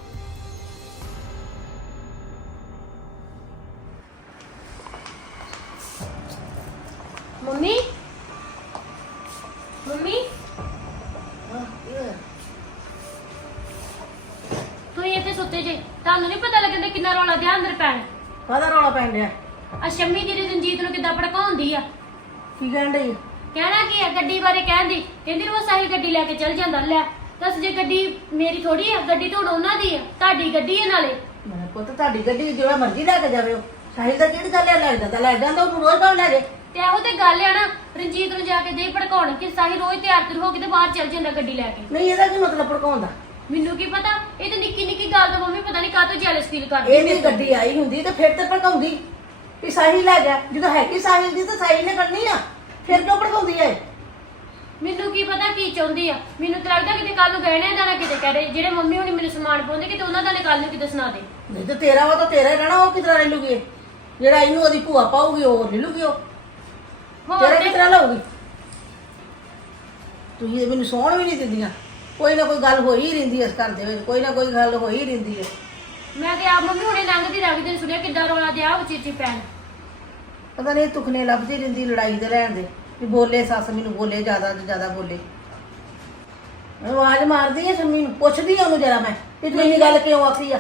ਮੰਮੀ? ਮੰਮੀ? ਤੁਸੀਂ ਇੱਥੇ ਸੁੱਤੇ ਜੇ ਤੁਹਾਨੂੰ ਨਹੀਂ ਪਤਾ ਲੱਗਦਾ ਕਿੰਨਾ ਰੌਲਾ ਦਿਆ ਅੰਦਰ ਪੈਣ। ਕਾਹਦਾ ਰੌਲਾ ਪੈਣ ਡਿਆ? ਆ ਸ਼ੰਮੀ ਦੀ ਰਣਜੀਤ ਨੂੰ ਕਿੱਦਾਂ ਭੜਕਾਉਂਦੀ ਆ? ਕੀ ਕਹਿਣ ਡਈ? ਕਹਿਣਾ ਕੀ ਆ? ਗੱਡੀ ਬਾਰੇ ਕਹਿੰਦੀ। ਕਹਿੰਦੀ ਰੋਜ਼ ਸਾਹਿਲ ਗੱਡੀ ਲੈ ਕੇ ਚੱਲ ਜਾਂਦਾ। ਲੈ ਦੱਸ ਜੇ ਗੱਡੀ ਮੇਰੀ ਥੋੜੀ ਆ ਗੱਡੀ ਤਾਂ ਹੁਣ ਉਹਨਾਂ ਦੀ ਆ। ਤੁਹਾਡੀ ਗੱਡੀ ਆ ਨਾਲੇ। ਮੇਰੇ ਪੁੱਤ ਤੁਹਾਡੀ ਗੱਡੀ ਜਿਹੜਾ ਮਰਜ਼ੀ ਲੈ ਕੇ ਜਾਵੇ ਉਹ। ਸਾਹਿਲ ਦਾ ਕਿਹੜੀ ਗੱਲ ਹੈ ਲੈ ਜਾਂਦਾ ਤਾਂ ਲੈ ਜਾਂਦਾ ਉਹਨੂੰ ਰੋਜ਼ ਭਾਵੇਂ ਲੈ ਜੇ। ਤੇ ਇਹੋ ਤੇ ਗੱਲ ਆ ਨਾ ਰਣਜੀਤ ਨੂੰ ਜਾ ਕੇ ਦੇ ਭੜਕਾਉਣ ਕਿ ਸਾਹਿਲ ਰੋਜ਼ ਤਿਆਰ ਤੁਰ ਹੋ ਕੇ ਤੇ ਬਾਹਰ ਚੱਲ ਜਾਂਦਾ ਗੱਡੀ ਲੈ ਕੇ। ਨਹੀਂ ਇਹਦਾ ਕੀ ਮਤਲਬ ਭੜਕਾਉਣ ਦਾ? ਮੈਨੂੰ ਕੀ ਪਤਾ? ਇਹ ਤਾਂ ਨਿੱਕੀ ਨਿੱਕੀ ਗੱਲ ਤੋਂ ਮੰਮੀ ਪਤਾ ਨਹੀਂ ਕਾਹਤੋਂ ਜੈਲਸ ਫੀਲ ਕਰਦੀ ਮੇਰੇ ਤੋਂ। ਗੱਡੀ ਆਈ ਹੁੰਦੀ ਤੇ ਫਿਰ ਤੇ ਭੜਕਾਉਂਦੀ। ਵੀ ਸਾਹਿਲ ਲੈ ਗਿਆ ਜਦੋਂ ਹੈ ਕਿ ਸਾਹਿਲ ਦੀ ਤਾਂ ਸਾਹਿਲ ਨੇ ਕਰਨੀ ਆ। ਫਿਰ ਕਿਉਂ ਭੜਕਾਉਂਦੀ ਐ ਮੈਨੂੰ ਕੀ ਪਤਾ ਕੀ ਚਾਹੁੰਦੀ ਆ। ਮੈਨੂੰ ਤਾਂ ਲੱਗਦਾ ਕਿਤੇ ਕੱਲ ਨੂੰ ਗਹਿਣੇ ਦਾ ਨਾ ਕਿਤੇ ਕਹਦੇ ਜਿਹੜੇ ਮੰਮੀ ਹੁਣੀ ਮੈਨੂੰ ਸਮਾਨ ਪਾਉਂਦੇ ਕਿਤੇ ਉਹਨਾਂ ਦਾ ਨੇ ਕੱਲ ਨੂੰ ਕਿਤੇ ਸੁਣਾ ਦੇ। ਨਹੀਂ ਤੇ ਤੇਰਾ ਵਾ ਤਾਂ ਤੇਰਾ ਹੀ ਰਹਿਣਾ ਉਹ ਲੈ ਲੂਗੀ ਇਹ? ਜਿਹੜਾ ਇਹਨੂੰ ਉਹਦੀ ਭੂਆ ਪਾਊਗੀ ਉਹ ਲੈ ਲੂਗੀ ਉਹ? ਹੋਰ ਤੇਰਾ ਤੇ ਕਿਤਰਾ ਲਾਊਗੀ? ਤੁਸੀਂ ਤਾਂ ਮੈਨੂੰ ਸੌਣ ਵੀ ਨਹੀਂ ਦਿੰਦੀਆਂ। ਕੋਈ ਨਾ ਕੋਈ ਗੱਲ ਹੋਈ ਹੀ ਰਹਿੰਦੀ ਇਸ ਘਰ ਦੇ ਵਿੱਚ ਕੋਈ ਨਾ ਕੋਈ ਗੱਲ ਹੋਈ ਹੀ ਰਹਿੰਦੀ ਐ। ਮੈਂ ਤੇ ਆਪ ਮੰਮੀ ਹੁਣੇ ਲੰਘਦੀ ਲੰਘਦੀ ਨੇ ਸੁਣਿਆ ਕਿੱਦਾਂ ਰੋਲਾ ਦਿਆ ਉੱਚੀ ਉੱਚੀ ਪੈਣ ਪਤਾ ਨਹੀਂ ਤੁਖਨੇ ਲੱਭਦੀ ਰਹਿੰਦੀ ਲੜਾਈ ਦੇ ਲੈਣ ਦੇ ਵੀ ਬੋਲੇ ਸੱਸ ਮੈਨੂੰ ਬੋਲੇ ਜ਼ਿਆਦਾ ਤੋਂ ਜ਼ਿਆਦਾ ਬੋਲੇ। ਮੈਂ ਆਵਾਜ਼ ਮਾਰਦੀ ਆ ਸ਼ੰਮੀ ਨੂੰ ਪੁੱਛਦੀ ਆ ਉਹਨੂੰ ਜਰਾ ਮੈਂ ਕਿ ਤੂੰ ਇੰਨੀ ਗੱਲ ਕਿਉਂ ਆਖੀ ਆ?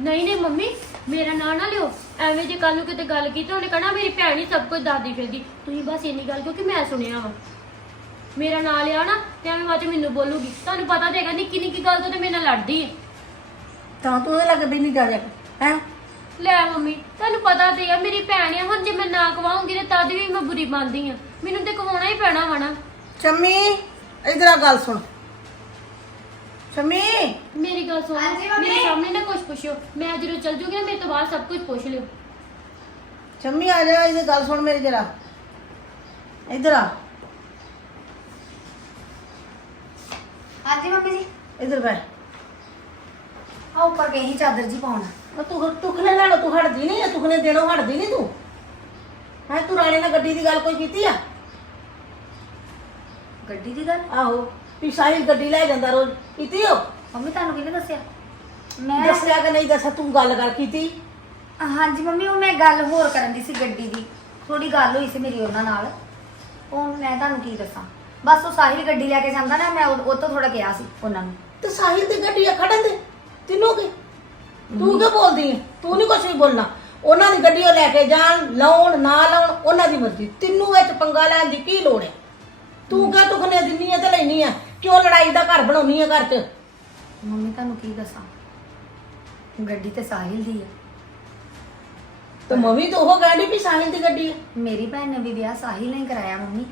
ਨਹੀਂ ਨਹੀਂ ਮੰਮੀ ਮੇਰਾ ਨਾਂ ਨਾ ਲਿਓ। ਐਵੇਂ ਜੇ ਕੱਲ ਨੂੰ ਕਿਤੇ ਗੱਲ ਕੀਤੀ ਉਹਨੇ ਕਹਣਾ ਮੇਰੀ ਭੈਣ ਹੀ ਸਭ ਕੁਝ ਦੱਸਦੀ ਫਿਰਦੀ। ਤੁਸੀਂ ਬਸ ਇੰਨੀ ਗੱਲ ਕਿਉਂਕਿ ਮੈਂ ਸੁਣਿਆ ਵਾ। ਮੇਰਾ ਨਾਂ ਲਿਆ ਨਾ ਤੇ ਐਵੇਂ ਬਾਅਦ ਚ ਮੈਨੂੰ ਬੋਲੂਗੀ। ਤੁਹਾਨੂੰ ਪਤਾ ਤੇ ਹੈਗਾ ਨਿੱਕੀ ਨਿੱਕੀ ਗੱਲ ਤੋਂ ਤੇ ਮੇਰੇ ਨਾਲ ਲੜਦੀ ਹੈ ਤਾਂ ਤੂੰ ਉਹਦੇ ਲੱਗੇ ਬੈਣੀ ਜਾ ਜਾ ਹੈ? ਲੈ ਮੰਮੀ ਤੁਹਾਨੂੰ ਪਤਾ ਤੇ ਆ ਮੇਰੀ ਭੈਣ ਆ ਹੁਣ ਜੇ ਮੈਂ ਨਾ ਕਵਾਉਂਗੀ ਤੇ ਤਦ ਵੀ ਮੈਂ ਬੁਰੀ ਮੰਨਦੀ ਆ। ਮੈਨੂੰ ਤੇ ਕਵਾਉਣਾ ਹੀ ਪੈਣਾ ਵਾ ਨਾ। ਸ਼ੰਮੀ ਇਧਰ ਆ ਗੱਲ ਸੁਣ। ਸ਼ੰਮੀ! ਮੇਰੀ ਗੱਲ ਸੁਣੋ ਹਾਂਜੀ ਮੰਮੀ। ਮੇਰੇ ਸਾਹਮਣੇ ਨਾ ਕੁਝ ਪੁੱਛਿਓ। ਮੈਂ ਜਦੋਂ ਚੱਲ ਜੂਗੀ ਨਾ ਮੇਰੇ ਤੋਂ ਬਾਅਦ ਸਭ ਕੁਝ ਪੁੱਛ ਲਿਓ। ਸ਼ੰਮੀ ਆ ਜਾ ਇਹਦੀ ਗੱਲ ਸੁਣ ਮੇਰੀ ਜਰਾ। ਇਧਰ ਆ। ਹਾਂਜੀ ਮੰਮੀ ਜੀ। ਇਧਰ ਬੈ ਆ ਉੱਪਰ ਗਈ ਸੀ ਚਾਦਰ ਜੀ ਪਾਉਣ। ਤੂੰ ਤੁਖਨੇ ਲੈਣੋ ਤੂੰ ਹਟਦੀ ਨਹੀਂ ਤੁਖਨੇ ਦੇਣੋਂ ਹਟਦੀ ਨਹੀਂ ਤੂੰ। ਹੈ ਤੂੰ ਰਾਣੇ ਨਾਲ ਗੱਡੀ ਦੀ ਗੱਲ ਕੋਈ ਕੀਤੀ ਆ? ਗੱਡੀ ਦੀ ਗੱਲ? ਆਹੋ ਵੀ ਸਾਹਿਲ ਗੱਡੀ ਲੈ ਜਾਂਦਾ ਰੋਜ਼। ਕੀਤੀ ਹੋ ਮੰਮੀ ਤੁਹਾਨੂੰ ਕਿਹਨੇ ਦੱਸਿਆ? ਮੈਂ ਦੱਸਿਆ ਕਿ ਨਹੀਂ ਦੱਸਿਆ? ਤੂੰ ਗੱਲ ਕਰ ਕੀਤੀ। ਹਾਂਜੀ ਮੰਮੀ ਉਹ ਮੈਂ ਗੱਲ ਹੋਰ ਕਰਨ ਦੀ ਸੀ ਗੱਡੀ ਦੀ। ਥੋੜੀ ਗੱਲ ਹੋਈ ਸੀ ਮੇਰੀ ਉਹਨਾਂ ਨਾਲ। ਉਹ ਮੈਂ ਤੁਹਾਨੂੰ ਕੀ ਦੱਸਾਂ? ਬਸ ਉਹ ਸਾਹਿਲ ਗੱਡੀ ਲੈ ਕੇ ਜਾਂਦਾ ਨਾ ਮੈਂ ਉਹ ਤੋਂ ਥੋੜਾ ਕਿਹਾ ਸੀ ਉਹਨਾਂ ਨੂੰ। ਤੇ ਸਾਹਿਲ ਦੀ ਗੱਡੀ ਆ ਖੜਨ ਦੇ। ਤੈਨੂੰ ਕੀ? ਤੂੰ ਕਿਉਂ ਬੋਲਦੀ ਹੈ ਤੂੰ ਨਹੀਂ ਕੁਛ ਵੀ ਬੋਲਣਾ। ਉਹਨਾਂ ਦੀ ਗੱਡੀ ਉਹ ਲੈ ਕੇ ਜਾਣ ਲਾਉਣ ਨਾ ਲਾਉਣ ਉਹਨਾਂ ਦੀ ਮਰਜ਼ੀ। ਤੈਨੂੰ ਵਿੱਚ ਪੰਗਾ ਲੈਣ ਦੀ ਕੀ ਲੋੜ ਹੈ ਤੂੰ ਕਿਉਂ ਤੁਖਨੇ ਦਿੰਨੀ ਹੈ ਤੇ ਲੈਣੀ ਹੈ ਕਿਉਂ ਲੜਾਈ ਦਾ ਘਰ ਬਣਾਉਣੀ ਹੈ ਘਰ 'ਚ? ਮੰਮੀ ਤੁਹਾਨੂੰ ਕੀ ਦੱਸਾਂ? ਗੱਡੀ ਤੇ ਸਾਹਿਲ ਦੀ ਹੈ ਤੇ ਮੰਮੀ ਤਾਂ ਉਹ ਕਹਿੰਦੀ ਵੀ ਸਾਹਿਲ ਦੀ ਗੱਡੀ ਹੈ ਮੇਰੀ ਭੈਣ ਨੇ ਵੀ ਵਿਆਹ ਸਾਹਿਲ ਨੇ ਕਰਾਇਆ ਮੰਮੀ।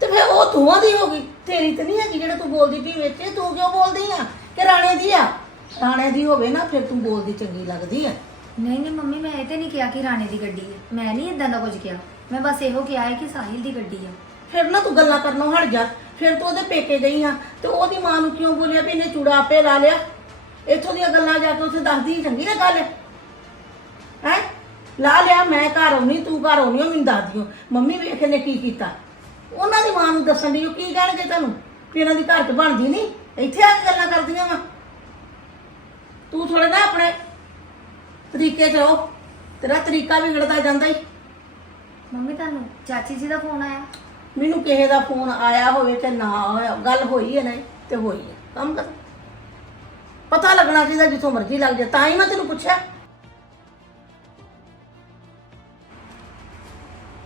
ਤੇ ਫਿਰ ਉਹ ਦੋਵਾਂ ਦੀ ਹੋ ਗਈ। ਤੇਰੀ ਤੇ ਨਹੀਂ ਹੈਗੀ ਜਿਹੜਾ ਤੂੰ ਬੋਲਦੀ ਪਈ ਵਿੱਚ। ਤੂੰ ਕਿਉਂ ਬੋਲਦੀ ਆ? ਕਿ ਰਾਣੇ ਦੀ ਆ? ਰਾਣੇ ਦੀ ਹੋਵੇ ਨਾ ਫਿਰ ਤੂੰ ਬੋਲਦੀ ਚੰਗੀ ਲੱਗਦੀ ਆ। ਨਹੀਂ ਨਹੀਂ ਮੰਮੀ ਮੈਂ ਇਹ ਤੇ ਨਹੀਂ ਕਿਹਾ ਕਿ ਰਾਣੇ ਦੀ ਗੱਡੀ ਹੈ ਮੈਂ ਨਹੀਂ ਇਦਾਂ ਦਾ ਕੁਝ ਕਿਹਾ। ਮੈਂ ਬਸ ਇਹੋ ਕਿਹਾ ਹੈ ਕਿ ਸਾਹਿਲ ਦੀ ਗੱਡੀ ਹੈ ਫਿਰ ਨਾ ਤੂੰ ਗੱਲਾਂ ਕਰਨੋਂ ਹਟ ਜਾ। ਫਿਰ ਤੂੰ ਉਹਦੇ ਪੇਕੇ ਗਈ ਆ। ਤੇ ਉਹਦੀ ਮਾਂ ਨੂੰ ਕਿਉਂ ਬੋਲਿਆ ਵੀ ਇਹਨੇ ਚੂੜਾ ਆਪੇ ਲਾ ਲਿਆ? ਇੱਥੋਂ ਦੀਆਂ ਗੱਲਾਂ ਜਾ ਕੇ ਉੱਥੇ ਦੱਸਦੀ ਚੰਗੀ ਨਾ ਗੱਲ? ਹੈ? ਲਾ ਲਿਆ ਮੈਂ ਘਰ ਆਉਣੀ ਤੂੰ ਘਰ ਆਉਣੀ ਮੈਨੂੰ ਦੱਸ ਦਿਓ। ਮੰਮੀ ਵੇਖ ਨੇ ਕੀ ਕੀਤਾ। ਉਹਨਾਂ ਦੀ ਮਾਂ ਨੂੰ ਦੱਸਣ ਦੀ ਉਹ ਕੀ ਕਹਿਣਗੇ ਤੁਹਾਨੂੰ? ਵੀ ਇਹਨਾਂ ਦੀ ਘਰ 'ਚ ਬਣਦੀ ਨਹੀਂ? ਇੱਥੇ ਆ ਕੇ ਗੱਲਾਂ ਕਰਦੀਆਂ ਵਾ। ਤੂੰ ਥੋੜਾ ਨਾ ਆਪਣੇ ਤਰੀਕੇ 'ਚ ਰਹੋ। ਤੇਰਾ ਤਰੀਕਾ ਵਿਗੜਦਾ ਜਾਂਦਾ ਹੀ ਮੰਮੀ ਤੁਹਾਨੂੰ ਚਾਚੀ ਜੀ ਦਾ ਫੋਨ ਆਇਆ? ਮੈਨੂੰ ਕਿਸੇ ਦਾ ਫੋਨ ਆਇਆ ਹੋਵੇ ਤੇ ਨਾ ਹੋਇਆ। ਗੱਲ ਹੋਈ ਹੈ ਨਾ ਤੇ ਹੋਈ ਹੈ ਕੰਮ ਕਰ। ਪਤਾ ਲੱਗਣਾ ਚਾਹੀਦਾ ਜਿੱਥੋਂ ਮਰਜ਼ੀ ਲੱਗ ਜਾ। ਤਾਂ ਹੀ ਮੈਂ ਤੈਨੂੰ ਪੁੱਛਿਆ।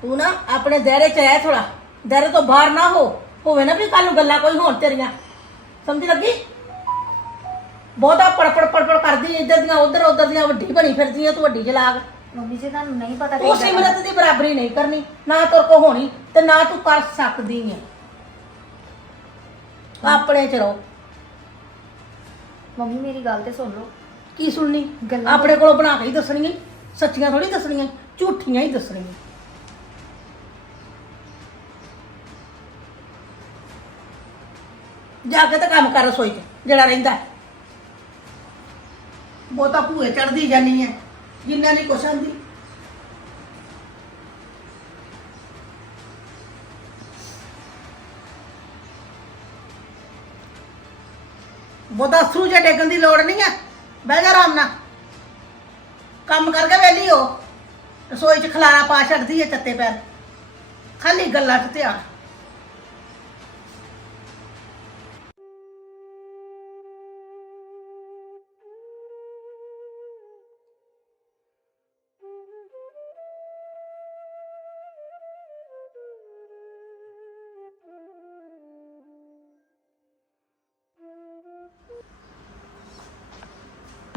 ਤੂੰ ਨਾ ਆਪਣੇ ਦਾਇਰੇ ਚ ਰਹਿ ਥੋੜਾ ਦਾਇਰੇ ਤੋਂ ਬਾਹਰ ਨਾ ਹੋ। ਹੋਵੇ ਨਾ ਵੀ ਕੱਲ ਨੂੰ ਗੱਲਾਂ ਕੋਈ ਹੋਣ ਤੇਰੀਆਂ। ਸਮਝ ਲੱਗੀ? ਬਹੁਤਾ ਪੜਪੜ ਪੜਪੜ ਕਰਦੀ ਇੱਧਰ ਦੀਆਂ ਉਧਰ ਉਧਰ ਦੀਆਂ ਵੱਡੀ ਬਣੀ ਫਿਰਦੀ ਆ ਤੂੰ ਵੱਡੀ ਜਲਾਗ ਮੰਮੀ ਜੀ ਤੁਹਾਨੂੰ ਨਹੀਂ ਪਤਾ ਤੂੰ ਕਿੱਦਾਂ ਸਿਮਰਤ ਦੀ ਬਰਾਬਰੀ ਨਹੀਂ ਕਰਨੀ। ਨਾ ਤੇਰੇ ਕੋ ਹੋਣੀ ਤੇ ਨਾ ਤੂੰ ਕਰ ਸਕਦੀ ਹੈ। ਆਪਣੇ ਚ ਰਹੋ। ਮੰਮੀ ਮੇਰੀ ਗੱਲ ਤੇ ਸੁਣ ਲਓ। ਕੀ ਸੁਣਨੀ? ਗੱਲਾਂ ਆਪਣੇ ਕੋਲੋਂ ਬਣਾ ਕੇ ਹੀ ਦੱਸਣੀਆਂ। ਸੱਚੀਆਂ ਥੋੜੀ ਦੱਸਣੀਆਂ। ਝੂਠੀਆਂ ਹੀ ਦੱਸਣੀਆਂ। ਜਾ ਕੇ ਤਾਂ ਕੰਮ ਕਰ ਰਸੋਈ 'ਚ, ਜਿਹੜਾ ਰਹਿੰਦਾ ਬਹੁਤਾ ਭੂਏ ਚੜਦੀ ਜਾਨੀ ਹੈ ਜਿੰਨਾ ਨਹੀਂ ਕੁਛ ਆਂਦੀ। ਬਹੁਤਾ ਅਸੂ ਜੇ ਡੇਗਣ ਦੀ ਲੋੜ ਨਹੀਂ ਹੈ, ਬਹਿ ਜਾ ਆਰਾਮ ਨਾਲ। ਕੰਮ ਕਰਕੇ ਵੇਲੀ ਹੋ, ਰਸੋਈ 'ਚ ਖਲਾਰਾ ਪਾ ਛੱਡਦੀ ਹੈ ਚੱਤੇ ਪੈਰ। ਖਾਲੀ ਗੱਲਾਂ 'ਚ ਧਿਆਨ।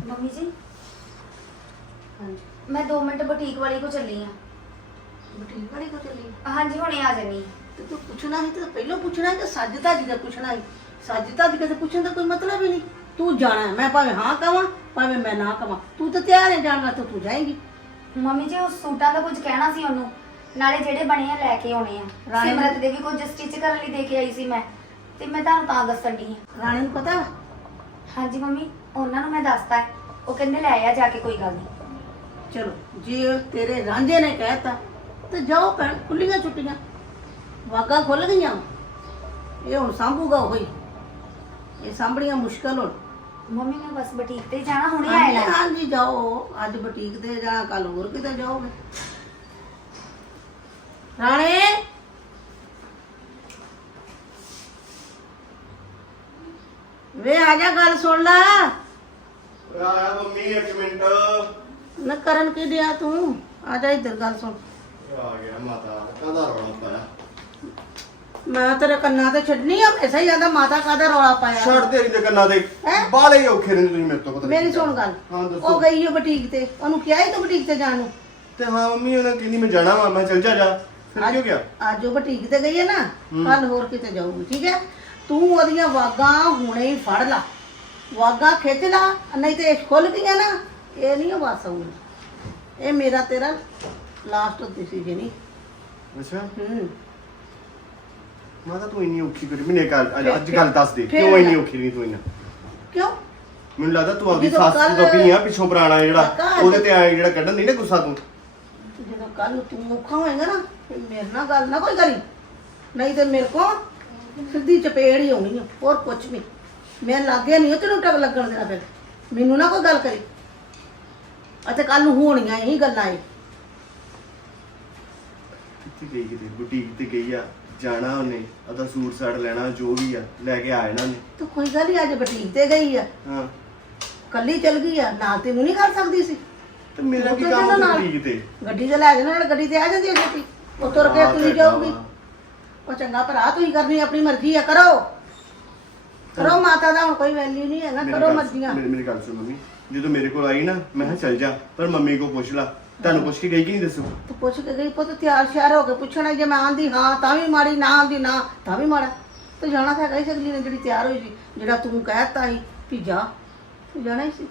ਮੰਮੀ ਜੀ? ਹਾਂਜੀ। ਮੈਂ 2 ਮਿੰਟ ਬੁਟੀਕ ਵਾਲੀ ਕੋ ਚੱਲੀ ਆ। ਬੁਟੀਕ ਵਾਲੀ ਕੋ ਚੱਲੀ? ਹਾਂਜੀ ਹੁਣੇ ਆ ਜਾਨੀ। ਤੇ ਤੂੰ ਪੁੱਛਣਾ ਸੀ ਤੇ ਪਹਿਲਾਂ ਪੁੱਛਣਾ ਸੀ ਤੇ ਸੱਜ ਧੱਜ ਕੇ ਪੁੱਛਣਾ ਸੀ। ਸੱਜ ਧੱਜ ਕੇ ਤੇ ਪੁੱਛਣ ਦਾ ਕੋਈ ਮਤਲਬ ਹੀ ਨਹੀਂ। ਤੂੰ ਜਾਣਾ ਹੈ, ਮੈਂ ਭਾਵੇਂ ਹਾਂ ਕਵਾਂ ਭਾਵੇਂ ਮੈਂ ਨਾ ਕਵਾਂ। ਤੂੰ ਤਾਂ ਤਿਆਰ ਹੈ ਜਾਣ ਵਾਸਤੇ ਤੂੰ ਜਾਏਂਗੀ। ਮੰਮੀ ਜੀ ਉਹ ਸੂਟਾਂ ਦਾ ਕੁਝ ਕਹਿਣਾ ਸੀ ਉਹਨੂੰ। ਨਾਲੇ ਜਿਹੜੇ ਬਣੇ ਆ ਲੈ ਕੇ ਆਉਣੇ ਆ। ਰਾਣੀ- ਸਿਮਰਤ ਦੇ ਵੀ ਕੁਝ ਸਟਿਚ ਕਰਨ ਲਈ ਦੇ ਕੇ ਆਈ ਸੀ ਮੈਂ। ਤੇ ਮੈਂ ਤੁਹਾਨੂੰ ਤਾਂ ਦੱਸਣ ਦੀ ਆ। ਰਾਣੀ ਨੂੰ ਪਤਾ? ਹਾਂਜੀ ਮੰਮੀ। ਉਹਨਾਂ ਨੂੰ ਮੈਂ ਦੱਸਤਾ ਹੈ। ਉਹ ਕਹਿੰਦੇ ਲੈ ਆ ਜਾ ਕੇ ਕੋਈ ਗੱਲ ਨਹੀਂ। ਚਲੋ ਜੇ ਤੇਰੇ ਰਾਂਝੇ ਨੇ ਕਹਿਤਾ ਤੇ ਜਾਓ ਭੈਣ ਖੁੱਲੀਆਂ ਛੁੱਟੀਆਂ। ਵਾਗਾ ਖੁੱਲ ਗਈਆਂ। ਇਹ ਹੁਣ ਸੰਭੂਗਾ ਉਹੀ। ਇਹ ਸਾਂਭਣੀਆਂ ਮੁਸ਼ਕਲ ਹੁਣ। ਮੰਮੀ ਮੈਂ ਬਸ ਬੁਟੀਕ ਤੇ ਜਾਣਾ ਹੁਣੇ ਹਾਂਜੀ ਆਇਆ ਹਾਂਜੀ ਜਾਓ। ਅੱਜ ਬੁਟੀਕ ਤੇ ਜਾਣਾ ਕੱਲ ਹੋਰ ਕਿਤੇ ਜਾਓਗੇ। ਰਾਣੇ! ਵੇ ਆ ਜਾ ਗੱਲ ਸੁਣ ਲੈ। ਆਇਆ ਮੰਮੀ ਇੱਕ ਮਿੰਟ। ਨਾ ਕਰਨ ਕੀ ਦਿਆ ਤੂੰ? ਆ ਜਾ ਇੱਧਰ ਗੱਲ ਸੁਣ। ਆ ਗਿਆ ਮਾਤਾ ਕਾਹਦਾ ਰੌਲਾ ਪਾਇਆ? ਮੈਂ ਤੇਰੇ ਕੰਨਾਂ ਤੇ ਛੱਡਣੀ ਆ ਐਸਾ ਹੀ ਜਾਂਦਾ ਮਾਤਾ ਕਾਦਾ ਰੌਲਾ ਪਾਇਆ? ਛੱਡ ਦੇ ਇਹਦੇ ਕੰਨਾਂ ਦੇ ਹੈਂ? ਬਾਲੇ ਹੀ ਔਖੇ ਨੇ ਤੁਸੀਂ ਮੇਰੇ ਤੋਂ ਪਤਾ ਨੀ ਮੇਰੀ ਕੀ ਸੁਣ ਗੱਲ। ਹਾਂ ਉਹ ਦੱਸੋ ਗਈ ਉਹ ਬੁਟੀਕ ਤੇ। ਉਹਨੂੰ ਕਿਹਾ ਹੀ ਤੂੰ ਬੁਟੀਕ ਤੇ ਜਾਣ ਨੂੰ? ਤੇ ਹਾਂ ਮੰਮੀ ਉਹਨਾਂ ਕਹਿੰਦੀ ਮੈਂ ਜਾਣਾ ਵਾ। ਮੈਂ ਚੱਲ ਜਾ ਜਾ। ਫਿਰ ਕੀ ਹੋ ਗਿਆ? ਅੱਜ ਉਹ ਬੁਟੀਕ ਤੇ ਗਈ ਹੈ ਨਾ। ਕੱਲ ਹੋਰ ਕਿਤੇ ਜਾਊਗੀ ਠੀਕ ਹੈ? ਤੂੰ ਉਹਦੀਆਂ ਵਾਗਾਂ ਹੁਣੇ ਹੀ ਫੜ ਲਾ। ਵਾਗਾਂ ਖਿੱਚ ਲਾ ਨਹੀਂ ਤੇ ਖੁੱਲ ਗਈਆਂ ਨਾ ਇਹ ਨਹੀਂ ਵਾਸ ਆਊਗੀ। ਇਹ ਮੇਰਾ ਤੇਰਾ ਲਾਸਟ ਡਿਸੀਜਨ ਹੀ। ਅੱਛਾ। ਹੂੰ। ਮਾਤਾ ਤੂੰ ਇੰਨੀ ਔਖੀ ਕਰੀ ਮੈਨੂੰ ਇੱਕ ਗੱਲ- ਅੱਜ- ਗੱਲ ਦੱਸ ਦੇ ਕਿਉਂ ਇੰਨੀ ਔਖੀ ਨਹੀਂ ਤੂੰ ਇੰਨਾ? ਕਿਉਂ? ਮੈਨੂੰ ਲੱਗਦਾ ਤੂੰ ਆਪਣੀ ਜਦੋਂ ਸੱਸ ਤੋਂ ਪਈ ਆ ਪਿੱਛੋਂ ਪੁਰਾਣਾ ਜਿਹੜਾ ਉਹਦੇ ਤੇ ਆਏ ਜਿਹੜਾ ਕੱਢਣ ਨਹੀਂ ਨਾ ਗੁੱਸਾ ਤੂੰ? ਜਦੋਂ ਕੱਲ ਤੂੰ ਔਖਾ ਹੋਏਗਾ ਨਾ ਫਿਰ ਮੇਰੇ ਨਾਲ ਗੱਲ ਨਾ ਕੋਈ ਕਰੀ। ਨਹੀਂ ਤੇ ਮੇਰੇ ਕੋ ਸਿੱਧੀ ਚਪੇੜ ਹੀ ਆਉਣੀ ਆ ਹੋਰ ਕੁਝ ਵੀ। ਮੈਂ ਲਾਗੇ ਨਹੀਂ ਤੈਨੂੰ ਟਕ ਲੱਗਣ ਦੇਣਾ ਫਿਰ। ਮੈਨੂੰ ਨਾ ਕੋਈ ਗੱਲ ਕਰੀ। ਅਤੇ ਕੱਲ ਨੂੰ ਹੋਣੀਆਂ ਹੀ ਗੱਲਾਂ ਇਹ ਕਿੱਥੇ ਗਈ ਕਿਤੇ? ਬੁਟੀਕ ਤੇ ਗਈ ਆ। ਜਾਣਾ ਉਹਨੇ ਉਹਦਾ ਸੂਟ ਸਾਟ ਲੈਣਾ ਜੋ ਵੀ ਆ ਲੈ ਕੇ ਆ ਜਾਣਾ ਨੇ ਤੂੰ ਕੋਈ ਗੱਲ ਨਹੀਂ ਅੱਜ ਬੁਟੀਕ ਤੇ ਗਈ ਆ। ਹਾਂ। ਕੱਲੀ ਚਲ ਗਈ ਆ ਨਾਲ ਤੈਨੂੰ ਨਹੀਂ ਕਰ ਸਕਦੀ ਸੀ। ਤੇ ਮੇਰਾ ਉਹ ਕੀ ਤਾਂ ਕੰਮ ਇਹਦੇ ਨਾਲ- ਬੁਟੀਕ ਤੇ? ਗੱਡੀ ਤੇ ਲੈ ਜਾਣਾ ਨਾਲ ਗੱਡੀ ਤੇ ਆ ਜਾਂਦੀ ਹੈ ਛੇਤੀ। ਉਹ ਤੁਰ ਕੇ ਹਾਂ, ਤੁਰੀ ਤੇ ਜਾਊਗੀ। ਹਾਂ। ਉਹ ਚੰਗਾ ਭਰਾ ਤੁਸੀਂ ਕਰਨੀ ਆਪਣੀ ਮਰਜ਼ੀ ਆ ਕਰੋ। ਕਰੋ ਮਾਤਾ ਦਾ ਹੁਣ ਕੋਈ ਵੈਲਿਊ ਨਹੀਂ ਹੈਗਾ ਮੇਰੀ ਕਰੋ ਗੱਲ- ਮਰਜ਼ੀਆਂ। ਮੇਰੀ ਮੇਰੀ ਗੱਲ ਸੁਣ ਮੰਮੀ। ਜਦੋਂ ਮੇਰੇ ਕੋਲ ਆਈ ਨਾ ਮੈਂ ਕਿਹਾ ਚੱਲ ਜਾ ਪਰ ਮੰਮੀ ਕੋ ਪੁੱਛ ਲਾ। ਤੁਹਾਨੂੰ ਪੁੱਛ ਕੇ ਗਈ ਕਿ ਨਹੀਂ ਦੱਸੋ? ਤੂੰ ਪੁੱਛ ਕੇ ਗਈ ਪੁੱਤ ਤਿਆਰ ਸ਼ਿਆਰ ਹੋ ਕੇ ਪੁੱਛਣਾ ਜੇ ਮੈਂ ਆਂਦੀ ਹਾਂ ਤਾਂ ਵੀ ਮਾੜੀ ਨਾ ਆਂਦੀ ਨਾ ਤਾਂ ਵੀ ਮਾੜਾ। ਤੂੰ ਜਾਣਾ ਤਾਂ ਹੈਗਾ ਹੀ ਸੀ ਅਗਲੀ ਨੇ ਜਿਹੜੀ ਤਿਆਰ ਹੋਈ ਸੀ ਜਿਹੜਾ ਤੂੰ ਕਹਿਤਾ ਸੀ ਵੀ ਜਾ। ਤੂੰ ਜਾਣਾ ਹੀ ਸੀ।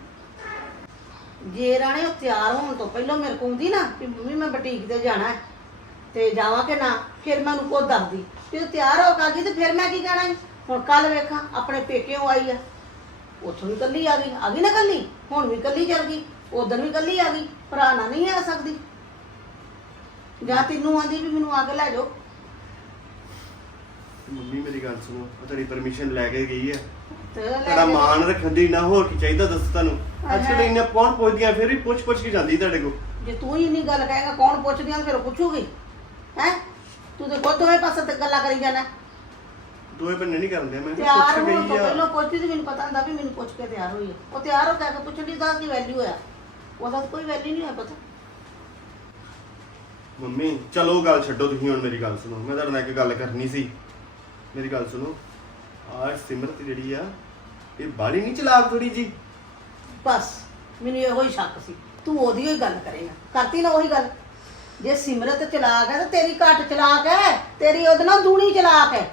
ਜੇ ਰਾਣੇ ਉਹ ਤਿਆਰ ਹੋਣ ਤੋਂ ਪਹਿਲਾਂ ਮੇਰੇ ਕੋਲ ਹੁੰਦੀ ਨਾ ਵੀ ਮੰਮੀ ਮੈਂ ਬੁਟੀਕ ਤੇ ਜਾਣਾ ਹੈ ਤੇ ਜਾਵਾਂ ਕਿ ਨਾ ਫਿਰ ਮੈਂ ਉਹਨੂੰ ਖੁਦ ਦੱਸਦੀ। ਉਹ ਤਿਆਰ ਹੋ ਕੇ ਆ ਗਈ ਤੇ ਫਿਰ ਮੈਂ ਕੀ ਕਹਿਣਾ ਸੀ? ਹੁਣ ਕੱਲ ਵੇਖਾਂ ਆਪਣੇ ਪੇਕਿਓਂ ਆਈ ਆ। ਉੱਥੋਂ ਵੀ ਕੱਲੀ ਆ ਗਈ ਆ ਗਈ ਨਾ ਕੱਲੀ ਹੁਣ ਵੀ ਕੱਲੀ ਚੱਲ ਗਈ ਉਦੋਂ ਵੀ ਕੱਲੀ ਆ ਗਈ ਭਰਾ ਨਾਲ ਨਹੀਂ ਆ ਸਕਦੀ। ਜਾਂ ਤੈਨੂੰ ਆਂਦੀ ਵੀ ਮੈਨੂੰ ਆ ਕੇ ਲੈ ਜਾਓ। ਮੰਮੀ ਮੇਰੀ ਗੱਲ ਸੁਣੋ ਤੇਰੀ ਪਰਮਿਸ਼ਨ ਲੈ ਕੇ ਗਈ ਹੈ ਤੇ ਲੈ ਤੁਹਾਡਾ ਜਾਓ। ਮਾਣ ਰੱਖਣ ਦੀ ਨਾ ਹੋਰ ਕੀ ਚਾਹੀਦਾ ਦੱਸ ਤੁਹਾਨੂੰ। ਹਾਂ। ਇੰਨੇ ਪੌਣ ਪੁੱਛਦੀਆਂ ਫਿਰ ਵੀ ਪੁੱਛ ਪੁੱਛ ਕੇ ਜਾਂਦੀ ਤੁਹਾਡੇ ਕੋਲ। ਜੇ ਤੂੰ ਹੀ ਇੰਨੀ ਗੱਲ ਕਹੇਗਾ ਕੌਣ ਪੁੱਛਦੀਆਂ ਫਿਰ ਪੁੱਛੂਗੀ। ਹੈ? ਤੂੰ ਤੇ ਖੁਦ ਦੋਵੇਂ ਪਾਸੇ ਤੇ ਗੱਲਾਂ ਕਰੀ ਜਾਣਾ। ਦੋਵੇਂ ਬੰਨੇ ਨਹੀਂ ਕਰਦੇ ਮੈਂ ਕਿਹਾ ਤਿਆਰ ਪੁੱਛ ਹੋਣ ਤੋਂ ਗਈ ਆ। ਪਹਿਲਾਂ ਪੁੱਛਦੀ ਤੇ ਮੈਨੂੰ ਪਤਾ ਹੁੰਦਾ ਵੀ ਮੈਨੂੰ ਪੁੱਛ ਕੇ ਤਿਆਰ ਹੋਈ ਹੈ ਉਹ ਤਿਆਰ ਹੋ ਕੇ ਆ ਕੇ ਪੁੱਛਣ ਦੀ ਤਾਂ ਕੀ ਵੈਲਿਊ ਆ? ਉਹਦਾ ਤਾਂ ਕੋਈ ਵੈਲਿਊ ਨਹੀਂ ਹੈ ਪਤਾ। ਮੰਮੀ ਚਲੋ ਗੱਲ ਛੱਡੋ ਤੁਸੀਂ ਹੁਣ ਮੇਰੀ ਗੱਲ ਸੁਣੋ। ਮੈਂ ਤੁਹਾਡੇ ਨਾਲ ਇੱਕ ਗੱਲ ਕਰਨੀ ਸੀ। ਮੇਰੀ ਗੱਲ ਸੁਣੋ। ਆਹ ਸਿਮਰਤ ਜਿਹੜੀ ਆ ਇਹ ਬਾਲੀ ਨਹੀਂ ਚਲਾਕ ਥੋੜੀ ਜੀ ਬਸ ਮੈਨੂੰ ਇਹੋ ਹੀ ਸ਼ੱਕ ਸੀ। ਤੂੰ ਉਹਦੀ ਹੀ ਗੱਲ ਕਰੇਗਾ। ਕਰਤੀ ਨਾ ਉਹੀ ਗੱਲ। ਜੇ ਸਿਮਰਤ ਚਲਾਕ ਹੈ ਤਾਂ ਤੇਰੀ ਘੱਟ ਚਲਾਕ ਹੈ। ਤੇਰੀ ਉਹਦੇ ਨਾਲ ਦੂਣੀ ਚਲਾਕ ਹੈ।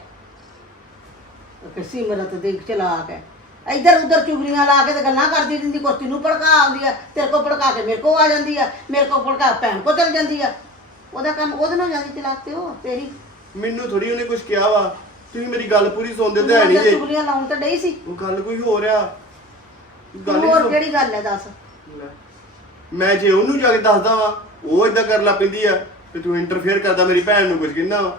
ਕਿ ਸਿਮਰਤ ਦੇ ਚਲਾਕ ਹੈ। ਇੱਧਰ ਉੱਧਰ ਚੁਗਲੀਆਂ ਲਾ ਕੇ ਤੇ ਗੱਲਾਂ ਕਰਦੀ ਰਹਿੰਦੀ ਕੋਤੀ ਨੂੰ ਭੜਕਾ ਆਉਂਦੀ ਆ ਤੇਰੇ ਕੋ ਭੜਕਾ ਕੇ ਮੇਰੇ ਕੋ ਆ ਜਾਂਦੀ ਆ ਮੇਰੇ ਕੋ ਭੜਕਾ ਭੈਣ ਕੋ ਚਲ ਜਾਂਦੀ ਆ ਉਹਦਾ ਕੰਮ ਉਹਦੇ ਨਾਲ ਜਾਂਦੀ ਚਲਾਕ ਤੇ ਉਹ ਤੇਰੀ? ਮੈਨੂੰ ਥੋੜੀ ਉਹਨੇ ਕੁਝ ਕਿਹਾ ਵਾ ਤੁਸੀਂ ਮੇਰੀ ਗੱਲ ਪੂਰੀ ਸੁਣਦੇ ਤੇ ਹੈ ਨਹੀਂ ਜੇ। ਚੁਗਲੀਆਂ ਲਾਉਣ ਤੇ ਡਈ ਸੀ। ਉਹ ਗੱਲ ਕੋਈ ਹੋਰ ਆ। ਗੱਲ ਹੀ ਹੋਰ ਸੁਣ- ਕਿਹੜੀ ਗੱਲ ਹੈ ਦੱਸ। ਲੈ। ਮੈਂ ਜੇ ਉਹਨੂੰ ਜਾ ਕੇ ਦੱਸਦਾ ਵਾਂ ਉਹ ਇਦਾਂ ਕਰਨ ਲੱਗ ਪੈਂਦੀ ਆ ਤੇ ਤੂੰ ਇੰਟਰਫੇਅਰ ਕਰਦਾ ਮੇਰੀ ਭੈਣ ਨੂੰ ਕੁਝ ਕਹਿੰਦਾ ਵਾ।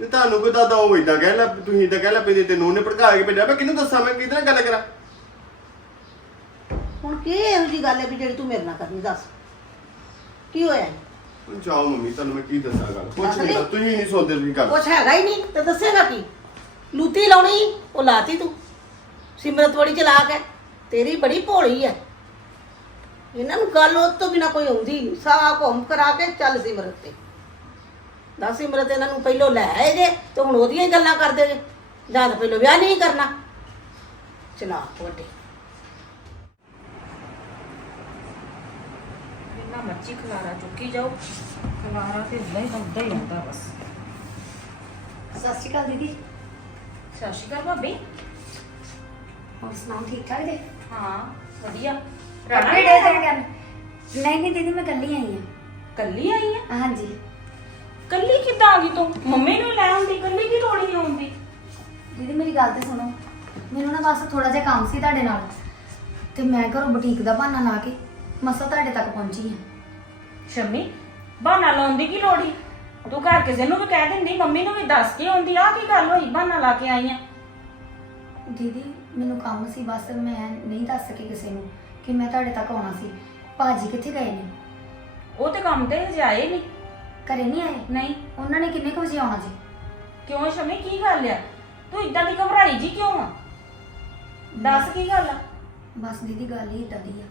ਤੇ ਤੁਹਾਨੂੰ ਕੋਈ ਦੱਸਦਾ ਉਹ ਇਦਾਂ ਕਹਿ ਲੈ ਤੁਸੀਂ ਇਦਾਂ ਕਹਿ ਲੈ ਪੈਂਦੀ ਤੈਨੂੰ ਉਹਨੇ ਭੜਕਾ ਕੇ ਭੇਜਿਆ ਮੈਂ ਕਿਹਨੂੰ ਦੱਸਾਂ ਮੈਂ ਕਿਹਦੇ ਨਾਲ ਗੱਲ ਕਰਾਂ? ਹੁਣ ਕੀ ਇਹੋ ਜੀ ਗੱਲ ਹੈ ਵੀ ਜਿਹੜੀ ਤੂੰ ਮੇਰੇ ਨਾਲ ਕਰਨੀ ਦੱਸ। ਕੀ ਹੋਇਆ? ਹੈ? ਜਾਓ ਮੰਮੀ ਤੁਹਾਨੂੰ ਮੈਂ ਕੀ ਦੱਸਾਂ ਗੱਲ? ਕੁਛ ਦੱਸ ਨਹੀਂ ਦੇ। ਤਾਂ ਤੁਸੀਂ ਨਹੀਂ ਸੋਚਦੇ ਤੁਸੀਂ ਗੱਲ। ਕੁਛ ਹੈਗਾ ਹੀ ਨਹੀਂ ਤੇ ਦੱਸੇਗਾ ਕੀ? ਲੂਤੀ ਲਾਉਣੀ ਉਹ ਲਾਤੀ ਤੂੰ। ਸਿਮਰਤ ਬੜੀ ਚਲਾਕ ਹੈ ਤੇਰੀ ਬੜੀ ਭੋਲੀ ਹੈ। ਇਹਨਾਂ ਨੂੰ ਗੱਲ ਉਹ ਤੋਂ ਬਿਨਾ ਕੋਈ ਆਉਂਦੀ ਨਹੀਂ ਸਾਰਾ ਘੁੰਮ ਕਰਾ ਕੇ ਚੱਲ ਸਿਮਰਤ ਤੇ। ਦੱਸ ਸਿਮਰਤ ਇਹਨਾਂ ਨੂੰ ਪਹਿਲੋਂ ਲੈ ਆਏ ਜੇ ਤੇ ਹੁਣ ਉਹਦੀਆਂ ਹੀ ਗੱਲਾਂ ਕਰਦੇ ਜੇ। ਜਾਂ ਤਾਂ ਪਹਿਲੋਂ ਵਿਆਹ ਨਹੀਂ ਕਰਨਾ। ਚਲਾ ਵੱਡੇ। ਜਿੰਨਾ ਮਰਜ਼ੀ ਖਲਾਰਾ ਚੁੱਕੀ ਜਾਓ ਖਲਾਰਾ ਤੇ ਉਦਾਂ ਹੀ ਦਾ ਉਦਾਂ ਹੀ ਆਉਂਦਾ ਬਸ। ਸਤਿ ਸ਼੍ਰੀ ਅਕਾਲ ਦੀਦੀ। ਸਤਿ ਸ਼੍ਰੀ ਅਕਾਲ ਭਾਬੀ। ਹੋਰ ਸੁਣਾਓ ਠੀਕ ਠਾਕ ਜੀ? ਹਾਂ ਵਧੀਆ। ਕੱਪੜੇ ਡੇ ਕਰਨ ਨਹੀਂ ਨਹੀਂ ਦੀਦੀ ਮੈਂ ਕੱਲੀ ਆਈ ਕੱਲੀ ਆਈ ਆ ਹਾਂ? ਹਾਂਜੀ। ਕੱਲੀ ਕਿੱਦਾਂ ਆ ਗਈ ਤੂੰ? ਮੰਮੀ ਨੂੰ ਲੈ ਆਉਂਦੀ ਕੱਲੀ ਕੀ ਲੋੜ ਹੀ ਆਉਂਦੀ? ਦੀਦੀ ਮੇਰੀ ਗੱਲ ਤੇ ਸੁਣੋ। ਮੈਨੂੰ ਨਾ ਬਸ ਥੋੜਾ ਜਿਹਾ ਕੰਮ ਸੀ ਤੁਹਾਡੇ ਨਾਲ। ਤੇ ਮੈਂ ਘਰੋਂ ਬੁਟੀਕ ਦਾ ਬਹਾਨਾ ਲਾ ਕੇ ਮਸਾ ਤੁਹਾਡੇ ਤੱਕ ਪਹੁੰਚੀ ਹਾਂ। ਸ਼ੰਮੀ ਬਹਾਨਾ ਲਾਉਂਦੀ ਕੀ ਲੋੜ ਹੀ ਤੂੰ ਘਰ ਕਿਸੇ ਨੂੰ ਵੀ ਕਹਿ ਦਿੰਦੀ ਮੰਮੀ ਨੂੰ ਵੀ ਦੱਸ ਕੇ ਆਉਂਦੀ ਆ ਕੀ ਗੱਲ ਹੋਈ? ਬਹਾਨਾ ਲਾ ਕੇ ਆਈ ਆ। ਦੀਦੀ ਮੈਨੂੰ ਕੰਮ ਸੀ ਬਸ ਮੈਂ ਨਹੀਂ ਦੱਸ ਸਕੀ ਕਿਸੇ ਨੂੰ ਕਿ ਮੈਂ ਤੁਹਾਡੇ ਤੱਕ ਆਉਣਾ ਸੀ। ਭਾਜੀ ਕਿੱਥੇ ਗਏ ਨੇ? ਉਹ ਤੇ ਕੰਮ ਤੇ ਹਜੇ ਆਏ ਨਹੀਂ ਘਰੇ ਨਹੀਂ ਆਏ? ਨਹੀਂ। ਉਹਨਾਂ ਨੇ ਕਿੰਨੇ ਕੁ ਵਜੇ ਆਉਣਾ ਜੀ? ਕਿਉਂ ਸ਼ੰਮੀ? ਕੀ ਗੱਲ ਆ? ਤੂੰ ਇਦਾਂ ਦੀ ਘਬਰਾਈ ਜੀ ਕਿਉਂ ਆ? ਦੱਸ ਕੀ ਗੱਲ ਆ? ਬਸ ਦੀਦੀ ਗੱਲ ਹੀ ਇਦਾਂ ਦੀ ਆ।